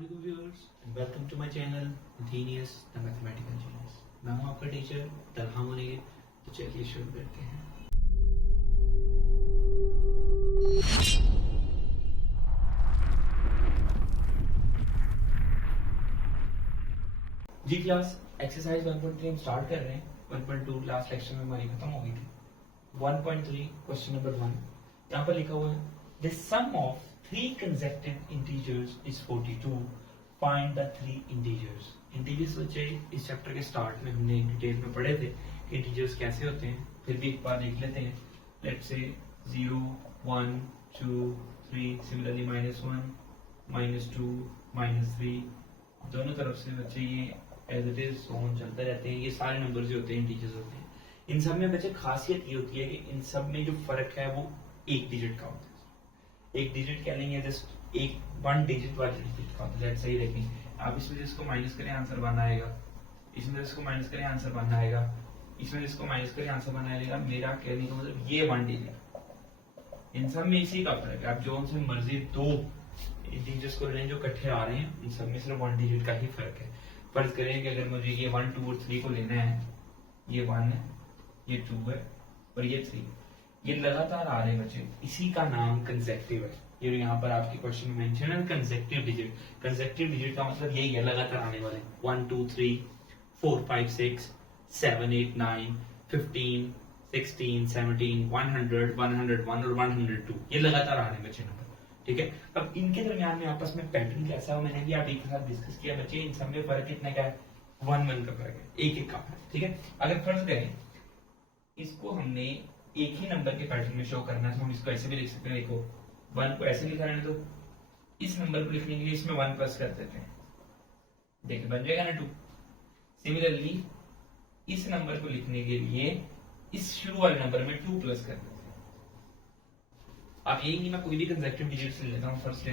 Assalamualaikum viewers and welcome to my channel Genius the Mathematical Genius। मैं हूँ आपका teacher Talha Munir. तो चलिए शुरू करते हैं। जी क्लास एक्सरसाइज 1.3 हम स्टार्ट कर रहे हैं। 1.2 लास्ट लेक्चर में हमारी खत्म हो गई थी। 1.3 क्वेश्चन नंबर 1 यहाँ पर लिखा हुआ है the sum of 3 consecutive integers is 42. Find the 3 integers. Integers बच्चे इस चैप्टर के स्टार्ट में हमने डिटेल में पढ़े थे कि इंटीजर्स कैसे होते हैं, फिर भी एक बार देख लेते हैं। लेट्स से 0, 1, 2, 3, सिमिलरली -1, -2, -3 दोनों तरफ से बच्चे ये एज इट इज ऑन चलते रहते हैं। ये सारे नंबर जो होते हैं इंटीजर्स होते हैं। इन सब में बच्चे खासियत ये होती है कि इन सब में जो फर्क है वो एक डिजिट का होता है। एक डिजिट क्या लेंगे, जस्ट एक 1 डिजिट वाले डिजिट का होता है। लेट्स सही रखें, आप इसमें जिसको माइनस करें आंसर 1 आएगा, इसमें जिसको माइनस करें आंसर 1 आएगा, इसमें जिसको माइनस करें आंसर 1 आएगा। मेरा कहने का मतलब ये 1 डिजिट, इन सब में इसी का फर्क है। आप जो उनसे मर्जी 2 इंटीजर्स को लें जो इकट्ठे आ रहे हैं, इन सब में सिर्फ 1 डिजिट का ही फर्क है। फर्ज करें कि अगर मुझे ये 1, 2 और 3 को लेना है, ये 1 है, ये 2 है और ये 3, ये लगातार आ रहे बच्चे, इसी का नाम कंसेक्टिव है। ये यहाँ पर आपके क्वेश्चन में मेंशन है कंसेक्टिव डिजिट। कंसेक्टिव डिजिट का मतलब यही है, लगातार आने वाले 1, 2, 3, 4, 5, 6, 7, 8, 9, 15, 16, 17, 100, 101 और 102, ये लगातार आ रहे हैं बच्चे नंबर। ठीक है, अब इनके दरमियान में आपस में पैटर्न कैसा है मैंने भी आप एक साथ डिस्कस किया बच्चे। इन सब में फर्क कितने का है, 1 का फर्क है, एक का है। ठीक है, अगर फर्ज करें इसको हमने एक ही नंबर के पैटर्न में शो करना है तो हम इसको ऐसे भी लिख सकते हैं। देखो 1 को ऐसे लिखा रहने दो, इस नंबर को लिखने के लिए इसमें 1 प्लस कर देते हैं, देखिए बन जाएगा ना 2। सिमिलरली इस नंबर को लिखने के लिए इस शुरू वाले नंबर में 2 प्लस कर देते हैं। अब यही नहीं, मैं कोई भी कंसेक्टिव डिजिट ले लेता हूँ। फर्स्ट ले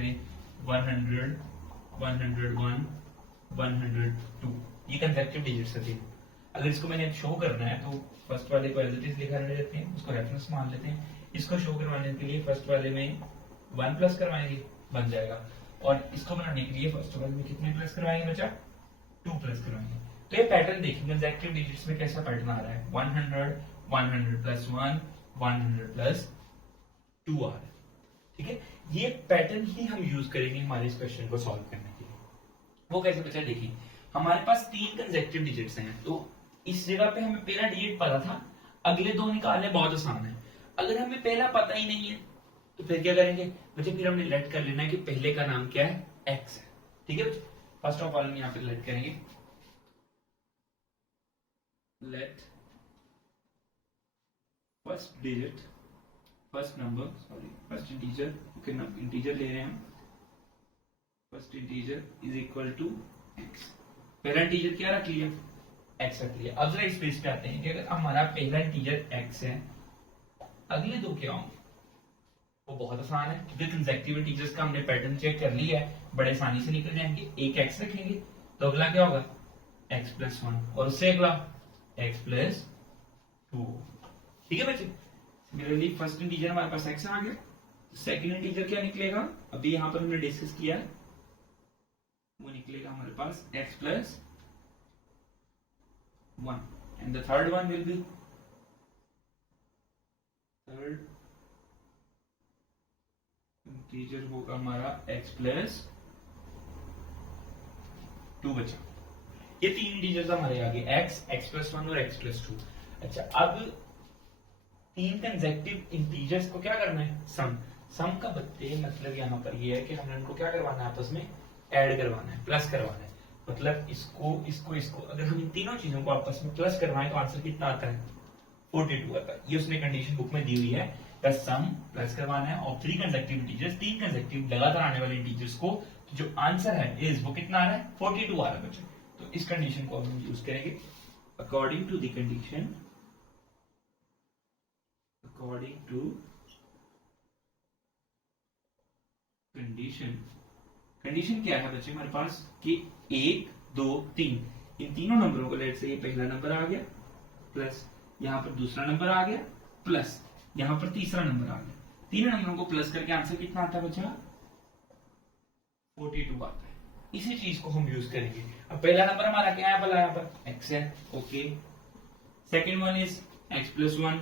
100, 101, 102, ये कंसेक्टिव डिजिट्स है। अगर इसको मैंने शो करना है तो फर्स्ट वाले को एज इट इज लिखा रहने देते हैं, उसको रेफरेंस मान लेते हैं। इसको शो करवाने के लिए फर्स्ट वाले में 1 प्लस करवाएंगे, बन जाएगा। और इसको बनाने के लिए फर्स्ट वाले में कितने प्लस करवाएंगे बच्चा, 2 प्लस करवाएंगे। तो ये पैटर्न देखिए कंसेक्टिव डिजिट्स में कैसा पैटर्न आ रहा है, 100, 100 प्लस 1, 100 प्लस 2 आ रहा है। ठीक है, ये पैटर्न ही हम यूज करेंगे हमारे इस क्वेश्चन को सॉल्व करने के लिए। वो कैसे बच्चा, देखिए हमारे पास 3 कंसेक्टिव डिजिट्स हैं, तो इस जगह पे हमें पहला डिजिट पता था, अगले 2 निकालने बहुत आसान है। अगर हमें पहला पता ही नहीं है तो फिर क्या करेंगे बच्चे, फिर हमने लेट कर लेना है कि पहले का नाम क्या है, एक्स है। ठीक है बच्चे, फर्स्ट ऑफ ऑल हम यहाँ पे लेट करेंगे, let first digit, first number, sorry first integer, okay ना इंटीजर ले रहे हैं हम, first integer is equal to x. पहला इंटीजर क्या रख लिया, एक्स रख लिया। अब जरा इस पेज पे आते हैं कि अगर हमारा पहला इंटीजर एक्स है, अगले 2 क्या होंगे, वो बहुत आसान है क्योंकि कंसेक्टिव इंटीजर्स का हमने पैटर्न चेक कर लिया है, बड़े आसानी से निकल जाएंगे। एक एक्स रखेंगे तो अगला क्या होगा, एक्स प्लस 1 और उससे अगला एक्स प्लस 2। ठीक है बच्चे, सिमिलरली फर्स्ट इंटीजर हमारे पास एक्स आ गया, सेकंड इंटीजर क्या निकलेगा, अभी यहां पर हमने डिस्कस किया है, वो निकलेगा हमारे पास x plus 1 and the third one will be third integer होगा हमारा x प्लस 2 बचा। ये 3 इंटीजर्स हमारे आगे x, x प्लस 1 और x प्लस 2। अच्छा, अब 3 कंसेक्टिव इंटीजर्स को क्या करना है, सम का बच्चे मतलब यहाँ पर ये है कि हमने उनको क्या करवाना है, आपस में ऐड करवाना है, प्लस करवाना है। मतलब इसको अगर हम इन तीनों चीजों को आपस में प्लस करवाएं तो आंसर कितना आता है, 42 आता है। ये उसने कंडीशन बुक में दी हुई है, द सम प्लस करवाना है और 3 कंसेक्टिव इंटीजर्स, 3 कंसेक्टिव लगातार आने वाले इंटीजर्स को, तो जो आंसर है इज वो कितना आ रहा है, 42 आ रहा है बच्चों। तो इस कंडीशन को हम यूज करेंगे, according to the condition, according to condition क्या है बच्चे हमारे पास कि 1, 2, 3 इन तीनों नंबरों को, लेट से ये पहला नंबर आ गया, प्लस यहाँ पर दूसरा नंबर आ गया, प्लस यहाँ पर तीसरा नंबर आ गया। तीनों नंबरों को प्लस करके आंसर कितना आता है बच्चा, 42 आता है। इसी चीज को हम यूज करेंगे। अब पहला नंबर हमारा क्या है, भला यहाँ पर x है, okay. Second one is x plus 1,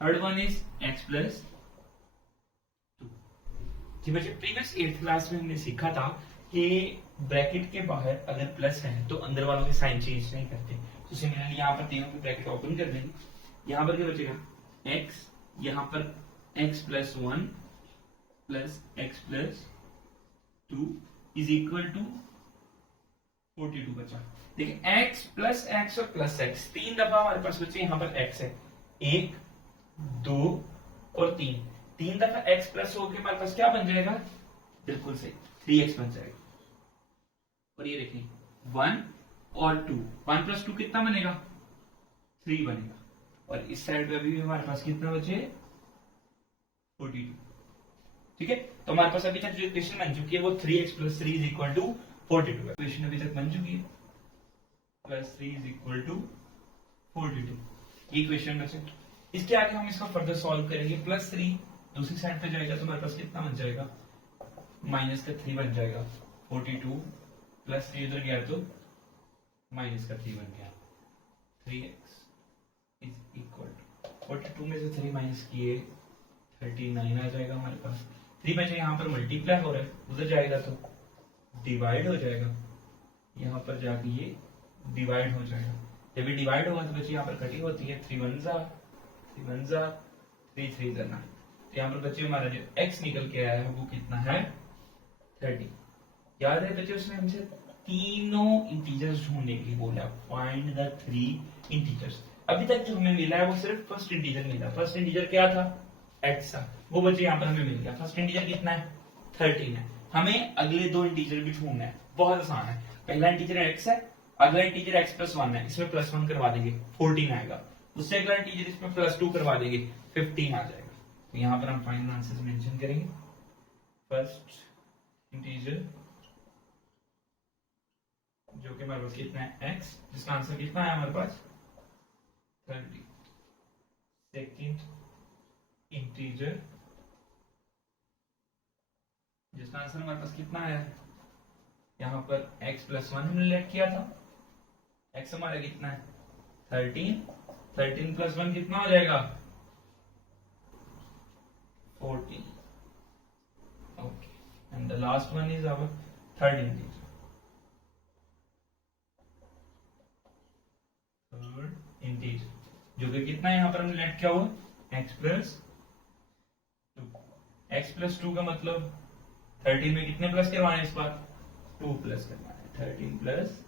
third one is x plus 2। जी बच्चे, प्रीवियस 8th क्लास में हमने सीखा था कि ब्रैकेट के बाहर अगर प्लस है तो अंदर वालों के साइन चेंज नहीं करते। तो सिमिलरली यहाँ पर तीनों के ब्रैकेट ओपन कर देंगे, यहाँ पर क्या बचेगा x, यहाँ पर x plus 1 plus x plus 2 is equal to 42 बचा। देखिए x प्लस x और प्लस x तीन दफा हमारे पास बचे, यहाँ पर x है 1 2 और 3, तीन दफा x प्लस होके हमारे पास क्या बन जाएगा, बिल्कुल सही 3x बन जाएगा। और ये देखें 1 और 2, 1 प्लस 2 कितना बनेगा, 3 बनेगा। और इस साइड पे भी हमारे पास कितना बचे, 42। ठीक है, तो हमारे पास अभी तक जो इक्वेशन बन चुकी है वो 3x plus 3 is equal to 42 है। इक्वेशन अभी तक बन चुकी है, प्लस 3 इज इक्वल टू 42, ये इक्वेशन बचे। इसके आगे हम इसको फर्दर सॉल्व करेंगे। प्लस 3 दूसरी साइड पे जाएगा तो हमारे पास कितना बन जाएगा, माइनस का 3 बन जाएगा। 42 प्लस 3 इधर गया तो माइनस का 3 बन गया। 3x इज इक्वल टू 42 में से 3 माइनस किए 39 आ जाएगा हमारे पास। 3 बचे, यहाँ पर मल्टीप्लाई हो रहा है, उधर जाएगा तो डिवाइड हो जाएगा, यहाँ पर जाके ये डिवाइड हो जाएगा। जब ये डिवाइड होगा तो बच्चे यहाँ पर कटिंग होती है, 3 1 जा 3 3 9। तो यहाँ पर बच्चे हमारा जो x निकल के आया है वो कितना है, 30। याद है बच्चे, उसने हमसे तीनों इंटीजर्स ढूंढने के लिए बोला, फाइंड द 3 इंटीजर्स। अभी तक जो हमें मिला है वो सिर्फ फर्स्ट इंटीजर मिला। फर्स्ट इंटीजर क्या था, x था, वो बच्चे यहाँ पर हमें मिल गया। फर्स्ट इंटीजर कितना है, 13 है। हमें अगले दो इंटीजर भी ढूंढना है, बहुत आसान है। पहला इंटीजर x है, अगला इंटीजर x प्लस 1 है, इसमें प्लस 1 करवा देंगे 14 आएगा। उससे अगला इंटीजर इसमें प्लस 2 करवा देंगे 15 आ जाएगा। तो यहाँ पर हम फाइनल आंसर मेंशन करेंगे। फर्स्ट इंटीजर जो कि हमारे पास कितना है, x, जिसका आंसर कितना है हमारे पास 30। सेकेंड इंटीजर जिसका आंसर हमारे पास कितना है, यहाँ पर x प्लस 1 हमने लेट किया था, x हमारा कितना है 13, 13 प्लस 1 कितना हो जाएगा 14। Okay, and the last one is our third integer. Third integer जो कि कितना है यहाँ पर हमने लेट किया हुआ, x प्लस 2। x प्लस 2 का मतलब 13 में कितने प्लस करवाने इस बार, 2 प्लस करवाने, 13 प्लस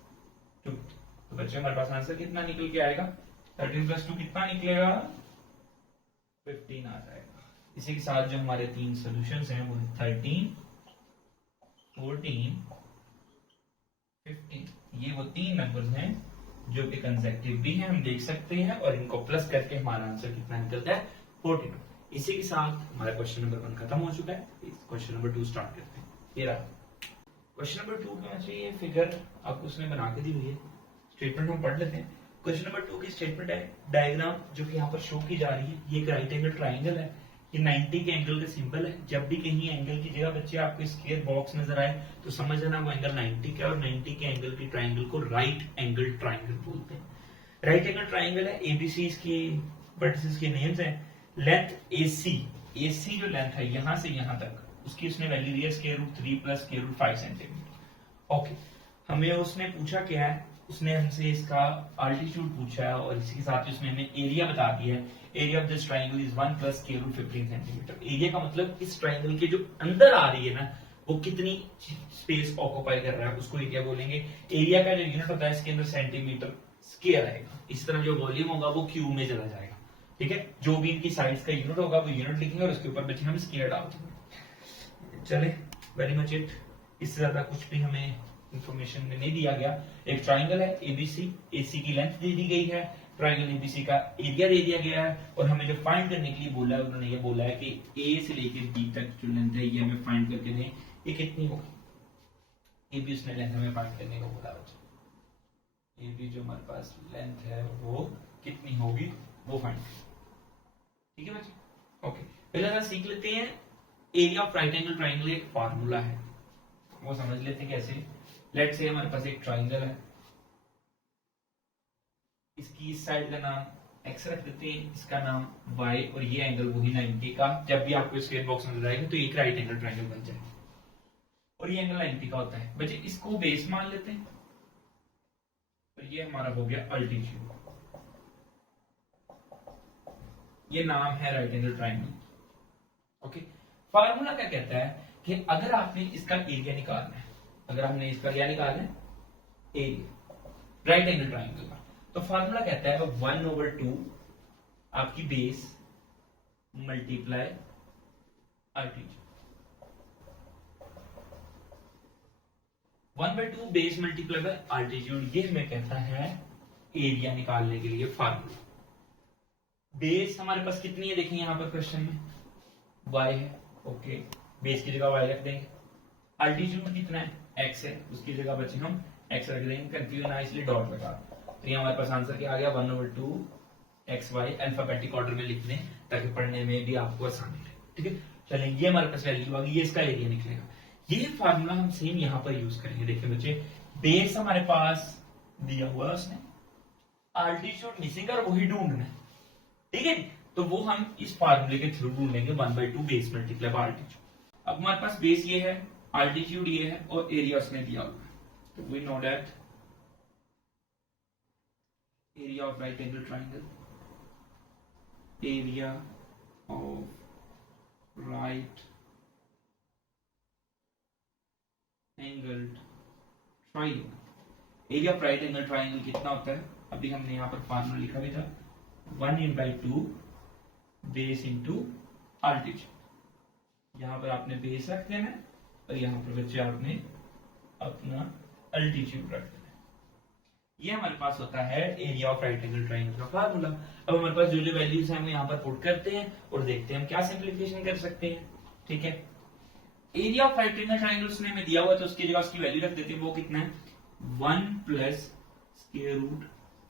2। तो बच्चे हमारे पास आंसर कितना निकल के आएगा, 13 प्लस 2 कितना निकलेगा, 15 आ जाएगा। इसी के साथ जो हमारे तीन सॉल्यूशंस हैं वो 13, 14, 15, ये वो तीन नंबर्स हैं जो कि कंसेक्टिव भी हैं, हम देख सकते हैं, और इनको प्लस करके हमारा आंसर कितना निकलता है 42। इसी के साथ हमारा क्वेश्चन नंबर 1 खत्म हो चुका है। क्वेश्चन नंबर 2 स्टार्ट करते हैं। ये रहा क्वेश्चन नंबर 2 में चाहिए फिगर आपको उसने बना के दी हुई है, स्टेटमेंट हम पढ़ लेते हैं। क्वेश्चन नंबर 2 की स्टेटमेंट है, डायग्राम जो कि यहाँ पर शो की जा रही है, ये एक राइट एंगल ट्राइंगल है, ये 90 के एंगल का सिंबल है। जब भी कहीं एंगल की जगह बच्चे आपको स्क्वायर बॉक्स नजर आए तो समझ लेना वो एंगल 90 का, और 90 के एंगल की ट्राइंगल को राइट एंगल ट्राइंगल बोलते हैं। राइट एंगल ट्राइंगल है, एबीसी इसकी वर्टिसेस के नेम्स हैं। लेंथ AC जो लेंथ है यहाँ से यहाँ तक, उसकी उसने वैल्यू दी है square root 3 plus square root 5 centimetre. Okay, हमें उसने पूछा क्या है, उसने हमसे इसका अल्टीट्यूड पूछा है, और इसी के साथ ही उसने हमें एरिया बता दिया है। Area of this triangle is 1 plus square root 15 centimetre. Area का मतलब इस ट्राइंगल के जो अंदर आ रही है ना, वो कितनी स्पेस ऑक्यूपाई कर रहा है, उसको एरिया बोलेंगे। एरिया का जो यूनिट होता है इसके अंदर सेंटीमीटर स्क्वायर आएगा। इस तरह जो वॉल्यूम होगा वो क्यूब में चला जाएगा। ठीक है, जो भी इनकी साइज का यूनिट होगा वो यूनिट लिखेंगे, और उसके ऊपर बच्चे हम स्क्वायर डाल देंगे। चले, वेरी मच इट। इससे ज्यादा कुछ भी हमें इंफॉर्मेशन में नहीं दिया गया। एक ट्राइंगल है एबीसी, एसी की लेंथ दे दी गई है, ट्राइंगल एबीसी का एरिया दे दिया गया है, और हमें जो फाइंड करने के लिए बोला है, उन्होंने ये बोला है कि ए से लेकर बी तक जो लेंथ है ये हमें फाइंड करके दें, ये कितनी होगी। एबी उसने लेंथ हमें फाइंड करने को बोला बच्चे। एबी जो हमारे पास लेंथ है वो कितनी होगी वो फाइंड। ठीक है बच्चे, ओके। पहले सीख लेते हैं area of right angle triangle एक फार्मूला है। वो समझ लेते हैं कैसे। लेट से हमारे पास एक ट्राइंगल है, इसकी इस साइड का नाम एक्स रख देते हैं, इसका नाम वाई, और ये एंगल वही 90 का। जब भी आपको स्क्वायर बॉक्स नजर आएगा तो एक राइट एंगल ट्राइंगल बन जाएगा, और ये एंगल 90 का होता है। बच्चे इसको बेस मान लेते हैं, तो ये हमारा हो गया अल्टीट्यूड। ये नाम है right angle triangle. Okay, formula क्या कहता है कि अगर आपने इसका एरिया निकालना है, अगर हमने इसका क्या निकालना है, एरिया राइट एंगल ट्राइंगल का, तो फार्मूला कहता है 1/2 आपकी base multiply altitude. 1/2 base multiply by altitude, ये हमें कहता है एरिया निकालने के लिए फार्मूला। बेस हमारे पास कितनी है, देखिए यहां पर क्वेश्चन में y है, ओके, बेस की जगह y रख देंगे। अल्टीट्यूड कितना है, x है, उसकी जगह बचे हम x रख देंगे, कंफ्यूज ना इसलिए डॉट लगा। तो ये हमारे पास आंसर क्या आ गया, 1/2 xy। अल्फाबेटिक ऑर्डर में लिख लें ताकि पढ़ने में भी आपको आसानी रहे, ठीक है। चलिए, ये हमारे पास वैल्यू आ गई, ये इसका एरिया निकलेगा। ये फार्मूला हम सेम यहां पर यूज करेंगे। देखिए बच्चे, बेस हमारे पास दिया हुआ है उसने, अल्टीट्यूड मिसिंग और वही ढूंढना है, ठीक है। तो वो हम इस फार्मूले के थ्रू ढूंढेंगे, 1/2 बेस मल्टीप्लाई बाय अल्टीट्यूड। अब हमारे पास बेस ये है, अल्टीट्यूड ये है, और एरिया उसने दिया हुआ है। तो we know that area of right angle triangle, area of right angle triangle, area of right angle triangle कितना होता है, अभी हमने यहाँ पर फार्मूला लिखा भी था, 1/2 बेस इंटू अल्टीट्यूड। यहां पर आपने बेस रख देना है, और यहां पर बच्चे आपने अपना अल्टीट्यूड रख देना है। ये हमारे पास होता है area of right angle triangle का फार्मूला। अब हमारे पास जो जो वैल्यूज हैं हम यहाँ पर पुट करते हैं और देखते हैं हम क्या सिंप्लीफिकेशन कर सकते हैं, ठीक है। Area of right angle triangle उसने हमें दिया हुआ, तो उसकी जगह उसकी वैल्यू रख देते हैं। वो कितना है, 1 +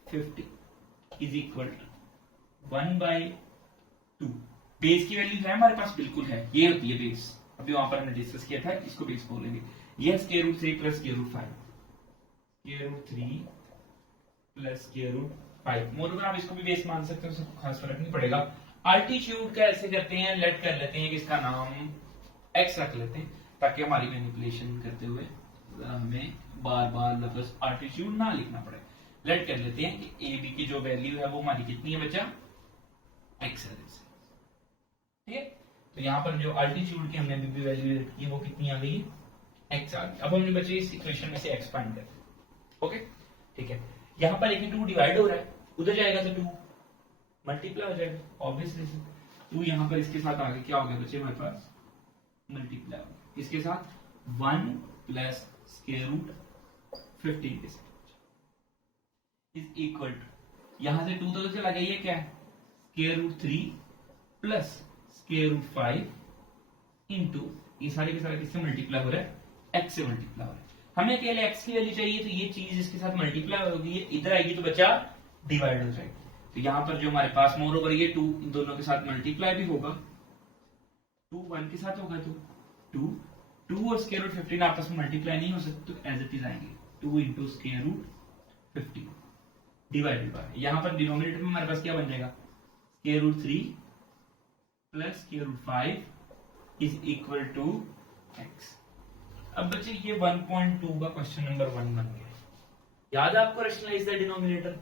√50 इज इक्वल टू 1/2। बेस की वैल्यू है हमारे पास, बिल्कुल है, ये होती है बेस। अभी वहां पर हमने डिस्कस किया था, इसको बेस बोलेंगे। ये है √3 + √5, √3 + √5। मोर आप इसको भी बेस मान सकते हो, उसको खास फर्क नहीं पड़ेगा। अल्टीट्यूड कैसे करते हैं, लेट कर लेते हैं कि इसका नाम x रख लेते हैं, ताकि हमारी मैनिपुलेशन करते हुए हमें बार बार लफ्ज अल्टीट्यूड ना लिखना पड़े। लेट कर लेते हैं कि ए बी की जो वैल्यू है वो हमारी कितनी है बच्चा, x है, ठीक है। तो यहाँ पर जो अल्टीट्यूड की हमने अभी वैल्यू रखी है वो कितनी आ गई, x आ गई। अब हमने बच्चे इस इक्वेशन में से x फाइंड करते हैं, ओके, ठीक है। यहाँ पर लेकिन 2 डिवाइड हो रहा है, उधर जाएगा तो 2 मल्टीप्लाई हो जाएगा, ऑब्वियसली 2 यहाँ पर इसके साथ आगे क्या हो गया बच्चे, हमारे पास मल्टीप्लाई हो गया इसके साथ 1 + √15 के साथ इज इक्वल टू, यहां से 2 तो चला गया, ये क्या है, √3 + √5 इंटू, ये सारे के सारे किससे मल्टीप्लाई हो रहा है, x से मल्टीप्लाई हो रहा है। हमें अकेले x की वैल्यू चाहिए, तो ये चीज इसके साथ मल्टीप्लाई होगी, ये इधर आएगी तो बच्चा डिवाइड हो जाएगी। तो यहां पर जो हमारे पास मोर ओवर ये 2 इन दोनों के साथ मल्टीप्लाई भी होगा, 2 1 के साथ होगा, तो 2 और √15 आपस में मल्टीप्लाई नहीं हो सकते, तो एज इट इज आएंगे 2 × √15 डिवाइडेड बाय, यहां पर डिनोमिनेटर में हमारे पास क्या बन जाएगा, √3 + √5 इज इक्वल टू x। अब बच्चे ये 1.2 का क्वेश्चन नंबर 1 बन गया। याद है आपको, रैशनलाइज द डिनोमिनेटर,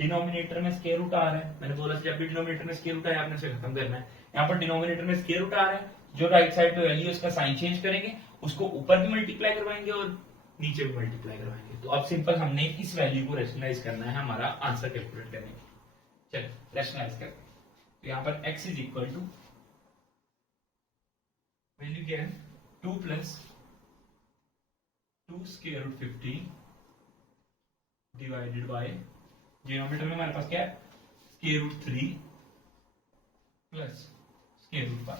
डिनोमिनेटर में स्क्वायर रूट आ रहा है, मैंने बोला जब भी डिनोमिनेटर में स्क्वायर रूट आए आपने इसे खत्म करना है। यहाँ पर डिनोमिनेटर में स्क्वायर रूट आ रहा है, जो राइट साइड पे वैल्यू उसका साइन चेंज करेंगे, उसको ऊपर भी मल्टीप्लाई करवाएंगे और नीचे भी मल्टीप्लाई करवाएंगे। तो अब सिंपल हमने इस वैल्यू को रैशनलाइज करना है हमारा आंसर कैलकुलेट करने के लिए। चलिए रैशनलाइज करते हैं। तो यहाँ पर x is equal to, value क्या है, 2 + 2√50 डिवाइडेड बाय, डिनोमिनेटर में हमारे पास क्या है, √3 + √5।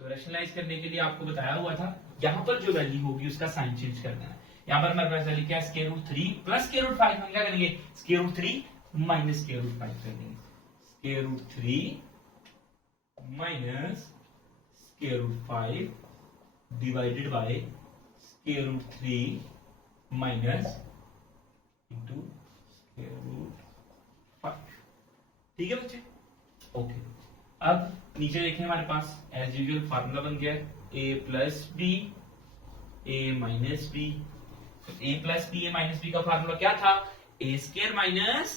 तो रैशनलाइज करने के लिए आपको बताया हुआ था, यहां पर जो वैल्यू होगी उसका साइन चेंज कर देना है। यहां पर हमारे पास वैल्यू क्या है, √3 + √5, हम क्या करेंगे, √3 - √5 कर देंगे, √3 - √5 divided by square root 3 minus into square root 5। ठीक है बच्चे, ओके। अब नीचे देखें हमारे पास एज यूजुअल फार्मूला बन गया है a plus b a minus b. A plus b a minus b का फार्मूला क्या था? A square minus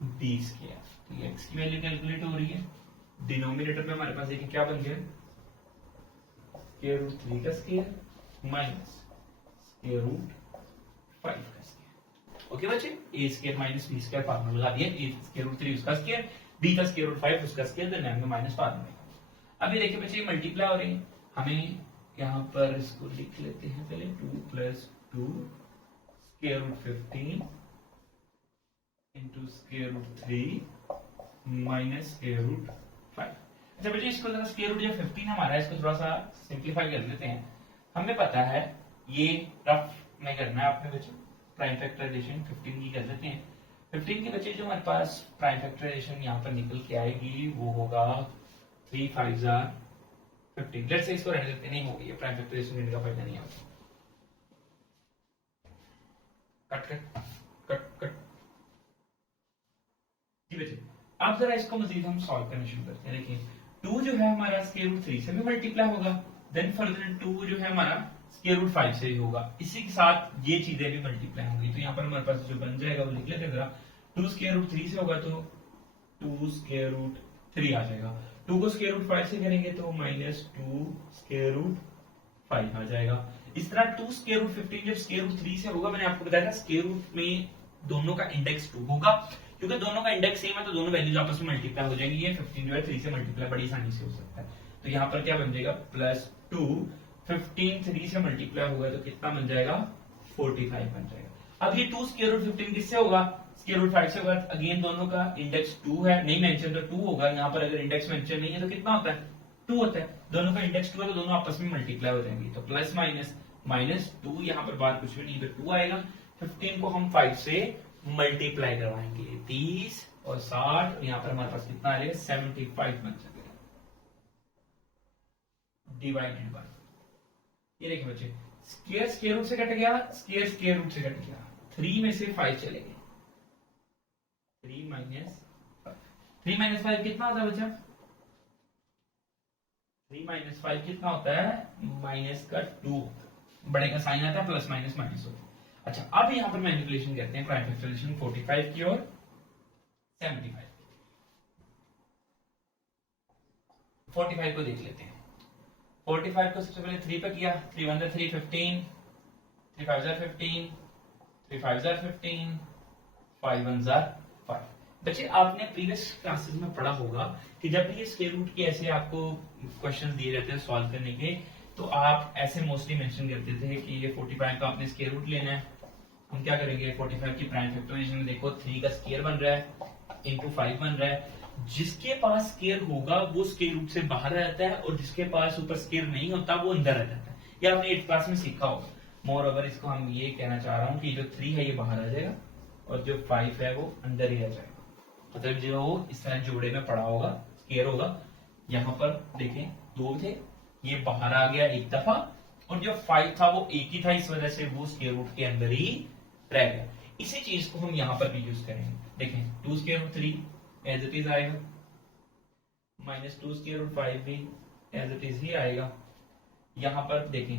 b square. तो एक्स की वैल्यू कैलकुलेट हो रही है। डिनोमिनेटर में हमारे पास देखिए क्या बन गया, स्क्वायर रूट 3 का स्क्वायर माइनस स्क्वायर रूट 5 का स्क्वायर। ओके बच्चे, a square minus b square formula लगा दिया। ए स्क्वायर रूट 3 उसका स्क्वायर, बी का स्क्वायर रूट 5 उसका स्क्वायर, देन एम में माइनस फार्मूला। अभी देखिए बच्चे मल्टीप्लाई हो रही है, हमें यहाँ पर इसको लिख लेते हैं पहले 2 plus 2 square root 15 into square root 3 minus square root 5। अच्छा बेटे इसको जरा स्क्वायर रूट जो 15 हमारा है इसको थोड़ा सा सिंप्लीफाई कर लेते हैं। हमें पता है ये रफ में करना है आपने बच्चे, प्राइम फैक्टराइजेशन 15 की कर लेते हैं। 15 के बच्चे जो हमारे पास प्राइम फैक्टराइजेशन यहाँ पर निकल के आएगी वो होगा 3 5 15। लेट्स से इसको रहने देते नहीं होगी, प्राइम फैक्टराइजेशन करने का फायदा नहीं है। कट कट कट कट जी बच्चे, अब जरा इसको मजीद हम सॉल्व करना शुरू करते हैं। देखिए 2 जो है हमारा स्क्वायर रूट 3 से भी मल्टीप्लाई होगा, देन फर्दर 2 जो है हमारा स्क्वायर रूट 5 से ही होगा। इसी के साथ ये चीजें भी मल्टीप्लाई होंगी। तो यहाँ पर हमारे पास जो बन जाएगा वो लिख लेते हैं जरा। 2 स्क्वायर रूट 3 से होगा तो 2 स्क्वायर रूट 3 आ जाएगा। 2 को स्क्वायर रूट 5 से करेंगे तो माइनस 2 स्क्वायर रूट 5 आ जाएगा। इस तरह 2 स्क्वायर रूट 15 जब स्क्वायर रूट 3 से होगा, मैंने आपको बताया था स्क्वायर रूट में दोनों का इंडेक्स 2 होगा, क्योंकि दोनों का इंडेक्स सेम है तो दोनों वैल्यूज आपस में मल्टीप्लाई हो जाएंगी। ये 15 जो है 3 से मल्टीप्लाई बड़ी आसानी से हो सकता है। तो यहाँ पर क्या बन जाएगा प्लस 2 15 3 से मल्टीप्लाई होगा तो कितना बन जाएगा 45 बन जाएगा। अब ये 2 स्क्वायर रूट 15 किससे होगा? स्क्वायर रूट 5 से होगा। अगेन दोनों का इंडेक्स 2 है, नहीं मेंशन तो 2 होगा। यहाँ पर अगर इंडेक्स मेंशन नहीं है तो कितना होता है 2 होता है। दोनों का इंडेक्स 2 है तो दोनों आपस में मल्टीप्लाई हो जाएंगे। तो प्लस माइनस माइनस 2, यहाँ पर बात कुछ भी नहीं है 2 आएगा। 15 को हम 5 से मल्टीप्लाई करवाएंगे 30 और 60, और यहाँ पर हमारे पास कितना आ जाएगा 75 बन जाएगा डिवाइडेड बाय। ये देखिए बच्चे, स्क्वायर स्क्वायर रूट से कट गया, स्क्वायर स्क्वायर रूट से कट गया, 3 में से 5 चले गए। 3 माइनस 5 कितना होता है बच्चा? 3 माइनस 5 कितना होता है? माइनस का 2। बड़े का साइन आता है, प्लस माइनस माइनस होता है। अच्छा अब यहाँ पर मैनिपुलेशन करते हैं प्राइम फैक्टराइजेशन 45 की और 75। 45 को देख लेते हैं। 45 को सबसे पहले 3 पे किया, 3 1 3 15, 3 5 15, 3 5 15, 5 1 5। बच्चे आपने प्रीवियस क्लासेस में पढ़ा होगा कि जब ये स्क्वायर रूट के ऐसे आपको क्वेश्चंस दिए जाते हैं सॉल्व करने के, तो आप ऐसे मोस्टली मेंशन करते थे कि ये 45 का आपने स्क्वायर रूट लेना है। हम क्या करेंगे 45 की प्राइम फैक्टराइजेशन में देखो 3 का स्क्वायर बन रहा है इंटू 5 बन रहा है। जिसके पास स्क्वायर होगा वो स्क्वायर रूट से बाहर आ जाता है, और जिसके पास ऊपर स्क्वायर नहीं होता वो अंदर आ जाता है। ये आपने 8th क्लास में सीखा होगा। मोर ओवर इसको हम ये कहना चाह रहा हूँ कि जो 3 है ये बाहर आ जाएगा और जो 5 है वो अंदर ही आ जाएगा। मतलब जो वो इस तरह जोड़े में पड़ा होगा स्क्वायर होगा। यहाँ पर देखें 2 थे, ये बाहर आ गया एक दफा, और जो 5 था वो एक ही था, इस वजह से वो स्क्वायर रूट के अंदर ही रह गया। इसी चीज को हम यहाँ पर भी यूज करेंगे। देखें 2 square root 3 as it is आएगा, माइनस 2 स्क्वायर रूट 5 भी एज इट इज ही आएगा। यहाँ पर देखें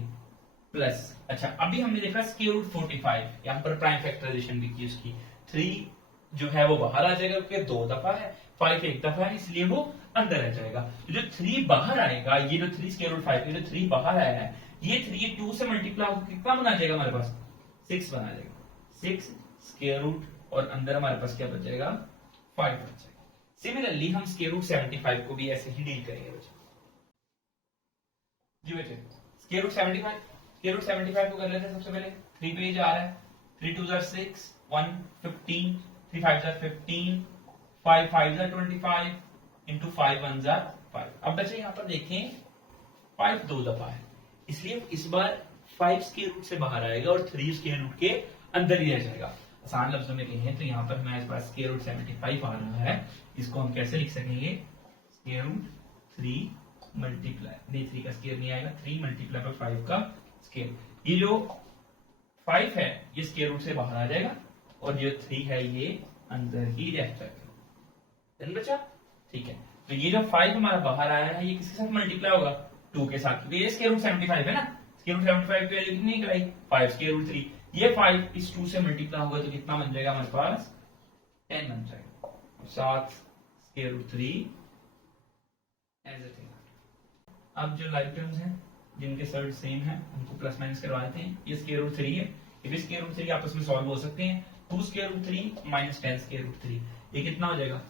प्लस, अच्छा अभी हमने देखा स्क्वायर रूट 45, यहाँ पर प्राइम फैक्टराइजेशन भी की उसकी। 3 जो है वो बाहर आ जाएगा क्योंकि 2 दफा है, 5 एक दफा है, इसलिए वो अंदर आ जाएगा। तो जो 3 बाहर आएगा, ये जो 3 स्क्वायर रूट 5 जो 3 बाहर आया है, ये 3 2 से मल्टीप्लाई होकर कितना बना जाएगा हमारे पास 6 बना जाएगा। 6 स्क्वायर रूट और अंदर हमारे पास क्या बच जाएगा 5 बच जाएगा। सिमिलरली हम स्क्वायर रूट 75 को भी ऐसे ही डील करेंगे बच्चे। जी बच्चे स्क्वायर रूट 75 को कर लेते हैं। सबसे पहले 3 पे जा रहा है, 3 2 6 1 15, 3 5 15, 5 5 25 इंटू 5 1 5। अब बच्चे यहाँ पर देखें 5 2 दफा है, इसलिए इस बार 5 स्क्वायर रूट से बाहर आएगा और 3 स्क्वायर रूट के अंदर ही रह जाएगा। आसान लफ्जों में कहें तो यहाँ पर हमारे पास स्क्वायर रूट 75 आ रहा है। इसको हम कैसे लिख सकेंगे, स्क्वायर रूट 3 मल्टीप्लाई, नहीं 3 का स्क्वायर नहीं आएगा, 3 मल्टीप्लाई बाय 5 का स्क्वायर। ये जो 5 है ये स्क्वायर रूट से बाहर आ जाएगा और जो 3 है ये अंदर ही रह जाएगा। बच्चा ठीक है, तो ये जो 5 हमारा बाहर आया है ये किसके साथ मल्टीप्लाई होगा? 2 के साथ, क्योंकि ये स्क्वायर रूट 75 है ना, स्क्वायर रूट 75 की वैल्यू कितनी निकलाई? 5 स्क्वायर रूट 3। ये 5 इस 2 से मल्टीप्लाई होगा तो कितना बन जाएगा हमारे पास? 10 बन जाएगा। 7 square root 3 as it is. अब जो लाइक टर्म्स हैं जिनके सर्ट सेम है उनको प्लस माइनस करवा देते हैं। ये स्क्वायर रूट 3 है, ये भी स्क्वायर रूट 3 आपस में सॉल्व हो सकते हैं। 2 square root 3 minus 10 square root 3, ये कितना हो जाएगा?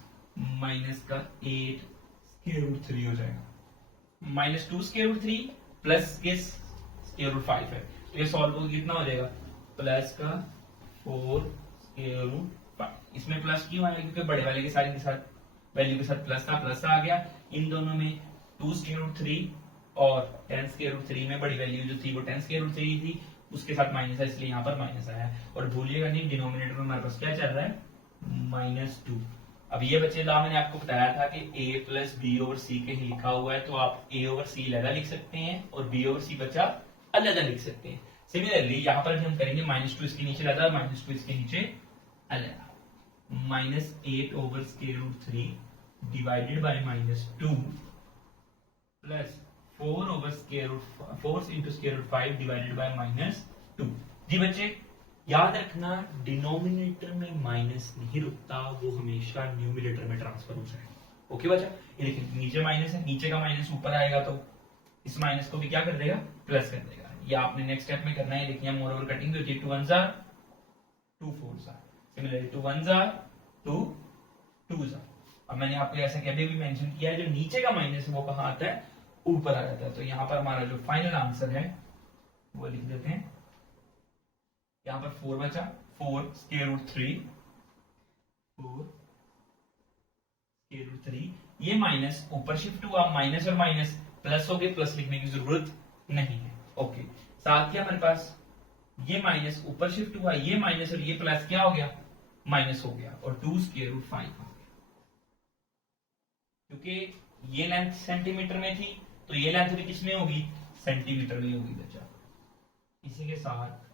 माइनस का 8 स्क्वायर रूट 3 हो जाएगा। माइनस 2 स्क्वायर रूट 3 प्लस के स्क्वायर रूट 5 है, तो ये सॉल्व होगा कितना हो जाएगा? प्लस का 4 स्क्वायर रूट 5। इसमें प्लस क्यों आया? क्योंकि बड़े वाले के साथ वैल्यू के साथ प्लस था, प्लस आ गया। इन दोनों में 2 स्क्वायर रूट 3 और 10 स्क्वायर रूट 3 में बड़ी वैल्यू जो थी वो 10 स्क्वायर रूट 3 थी, उसके साथ माइनस है इसलिए यहाँ पर माइनस आया। और भूलिएगा नहीं डिनोमिनेटर में हमारे पास क्या चल रहा है? -2। अब ये बच्चे ला मैंने आपको बताया था कि a प्लस बी ओवर सी के ही लिखा हुआ है, तो आप a ओवर सी अलग लिख सकते हैं और b ओवर सी बचा अलग लिख सकते हैं। सिमिलरली यहाँ पर भी हम करेंगे -2 इसके नीचे अलग, -2 इसके नीचे अलग। -8 over square root 3 divided by -2 plus 4 over square root 4 into square root 5 divided by -2। जी बच्चे याद रखना डिनोमिनेटर में माइनस नहीं रुकता, वो हमेशा न्यूमिनेटर में ट्रांसफर हो जाएगा। ओके बच्चा, ये देखिए नीचे माइनस है, नीचे का माइनस ऊपर आएगा तो इस माइनस को भी क्या कर देगा? प्लस कर देगा। ये आपने नेक्स्ट स्टेप में करना है। देखिए मोर ओवर कटिंग होती है, 2 1 jar 2 4 jar, similarly 2 1 jar 2 2 jar. अब मैंने आपको ऐसा कभी भी मेंशन किया है जो नीचे का माइनस है वो कहाँ आता है? ऊपर आ जाता है। तो यहाँ पर हमारा जो फाइनल आंसर है वो लिख देते हैं। यहाँ पर 4 बचा, 4 स्क्वायर रूट 3 4 स्क्वायर रूट 3। ये माइनस ऊपर शिफ्ट हुआ, माइनस और माइनस प्लस हो गए, प्लस लिखने की जरूरत नहीं है। ओके, साथ ही हमारे पास ये माइनस ऊपर शिफ्ट हुआ, ये माइनस और ये प्लस क्या हो गया? माइनस हो गया और 2 स्क्वायर रूट 5 हो गया। क्योंकि ये लेंथ सेंटीमीटर में थी तो ये लेंथ भी किसमें होगी? सेंटीमीटर में होगी बच्चा। इसी के साथ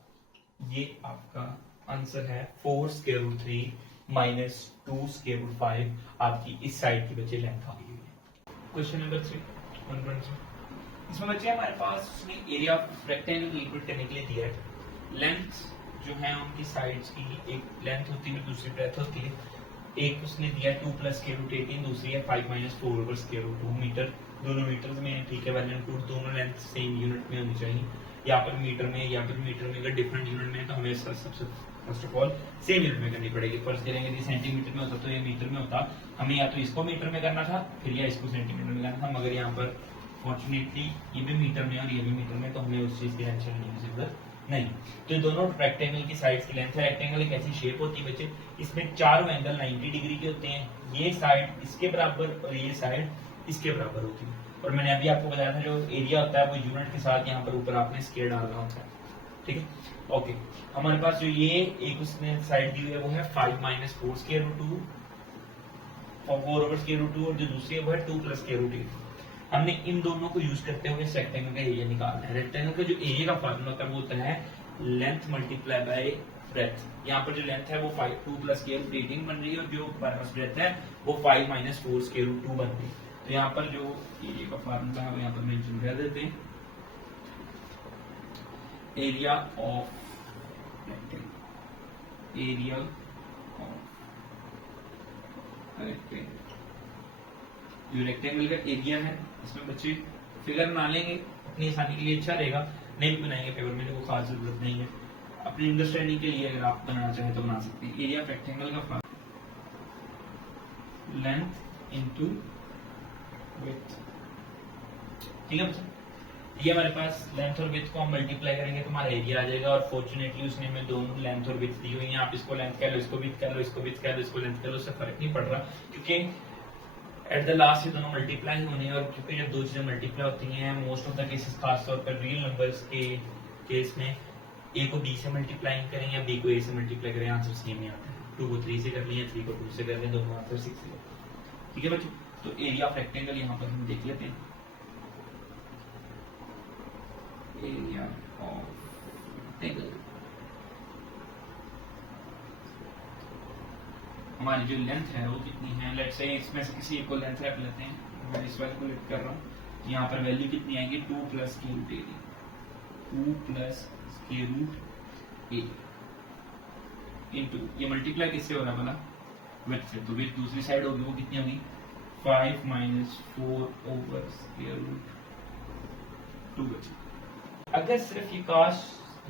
ये आपका आंसर है 4 square root 3 minus 2 square root 5 आपकी इस साइड की बच्चे लेंथ आ गई है। क्वेश्चन नंबर 3 इसमें बच्चे हमारे पास उसने एरिया ऑफ रेक्टेंगल इक्वल करने के लिए दिया है। लेंथ जो है उनकी साइड्स की एक लेंथ होती है दूसरी ब्रेथ होती है। एक उसने दिया 2 प्लस स्क्वायर रूट 18, दूसरी है 5 minus 4 over square root 2 metre. दोनों मीटर्स में ठीक है, वैल्यू दोनों लेंथ सेम यूनिट में होनी चाहिए। यहाँ पर मीटर में या फिर मीटर में अगर डिफरेंट यूनिट में है तो हमें सबसे first of all same unit में करनी पड़ेगी। फर्स्ट करेंगे यदि सेंटीमीटर में होता तो ये मीटर में होता, हमें या तो इसको मीटर में करना था फिर या इसको सेंटीमीटर में करना था, मगर यहाँ पर फॉर्चुनेटली ये भी मीटर में और ये भी मीटर में, तो हमें उस चीज की टेंशन लेने की जरूरत नहीं। तो दोनों रेक्टेंगल की साइड्स की लेंथ है। रेक्टेंगल एक ऐसी शेप होती है बच्चे, इसमें चारों एंगल 90 डिग्री के होते हैं। ये साइड इसके बराबर और ये साइड इसके बराबर होती है। और मैंने अभी आपको बताया था जो एरिया होता है वो यूनिट के साथ यहाँ पर ऊपर आपने स्केयर डालना होता है। ठीक है, ओके। हमारे पास जो ये एक उसने साइड दी हुई है वो है 5 माइनस 4 स्क्वायर रूट 2 और 4 ओवर स्क्वायर रूट 2, और जो दूसरी है वो है 2 प्लस स्क्वायर रूट 8। हमने इन दोनों को यूज करते हुए रेक्टेंगल का एरिया निकालना है। रेक्टेंगल का जो एरिया का फार्मूला होता है वो होता है लेंथ मल्टीप्लाई बाय ब्रेथ। यहाँ पर जो लेंथ है वो 2 प्लस स्क्वायर रूट 18 बन रही है और जो हमारे पास ब्रेथ है वो 5 माइनस 4 स्क्वायर रूट 2 बन रही है। तो यहाँ पर जो एरिया का फार्मूला है वो यहाँ पर मेंशन कर देते हैं, area of rectangle, area of rectangle. जो रेक्टेंगल का एरिया है इसमें बच्चे फिगर बना लेंगे अपनी आसानी के लिए, अच्छा रहेगा। नहीं भी बनाएंगे पेपर में तो खास जरूरत नहीं है, अपनी अंडरस्टैंडिंग के लिए अगर आप बनाना चाहें तो बना सकते हैं। एरिया ऑफ रेक्टेंगल का लेंथ इनटू विड्थ, ठीक है बच्चा। ये हमारे पास लेंथ और विड्थ को हम मल्टीप्लाई करेंगे तो हमारा एरिया आ जाएगा। और फॉर्चुनेटली उसने हमें दोनों लेंथ और विड्थ दी हुई है। आप इसको लेंथ कह लो, इसको विड्थ कह लो, इसको विड्थ कह लो, इसको लेंथ कह लो, उससे फर्क नहीं पड़ रहा, क्योंकि एट द लास्ट ये दोनों मल्टीप्लाई होने हैं। और क्योंकि जब दो चीजें मल्टीप्लाई होती हैं मोस्ट ऑफ द केसेस, खासतौर पर रियल नंबर्स के केस में, ए को बी से मल्टीप्लाई करें या बी को ए से मल्टीप्लाई करें आंसर सेम ही आता है। 2 को 3 से कर लिया, 3 को 2 से कर लिया, दोनों आंसर 6 से। ठीक है बच्चों, तो एरिया ऑफ रेक्टेंगल यहाँ पर हम देख लेते हैं। Area of rectangle. हमारी जो लेंथ है वो कितनी है, लेट्स से इसमें से किसी एक को लेंथ रख लेते हैं, मैं इस वाले को लिख कर रहा हूँ। यहाँ पर वैल्यू कितनी आएगी 2 + स्क्वायर रूट ए, 2 + स्क्वायर रूट ए इंटू ये मल्टीप्लाई किससे हो रहा है बोला, विथ से, तो विथ दूसरी साइड होगी वो कितनी होगी 5 - 4 / स्क्वायर रूट 2 बची। अगर सिर्फ ये काश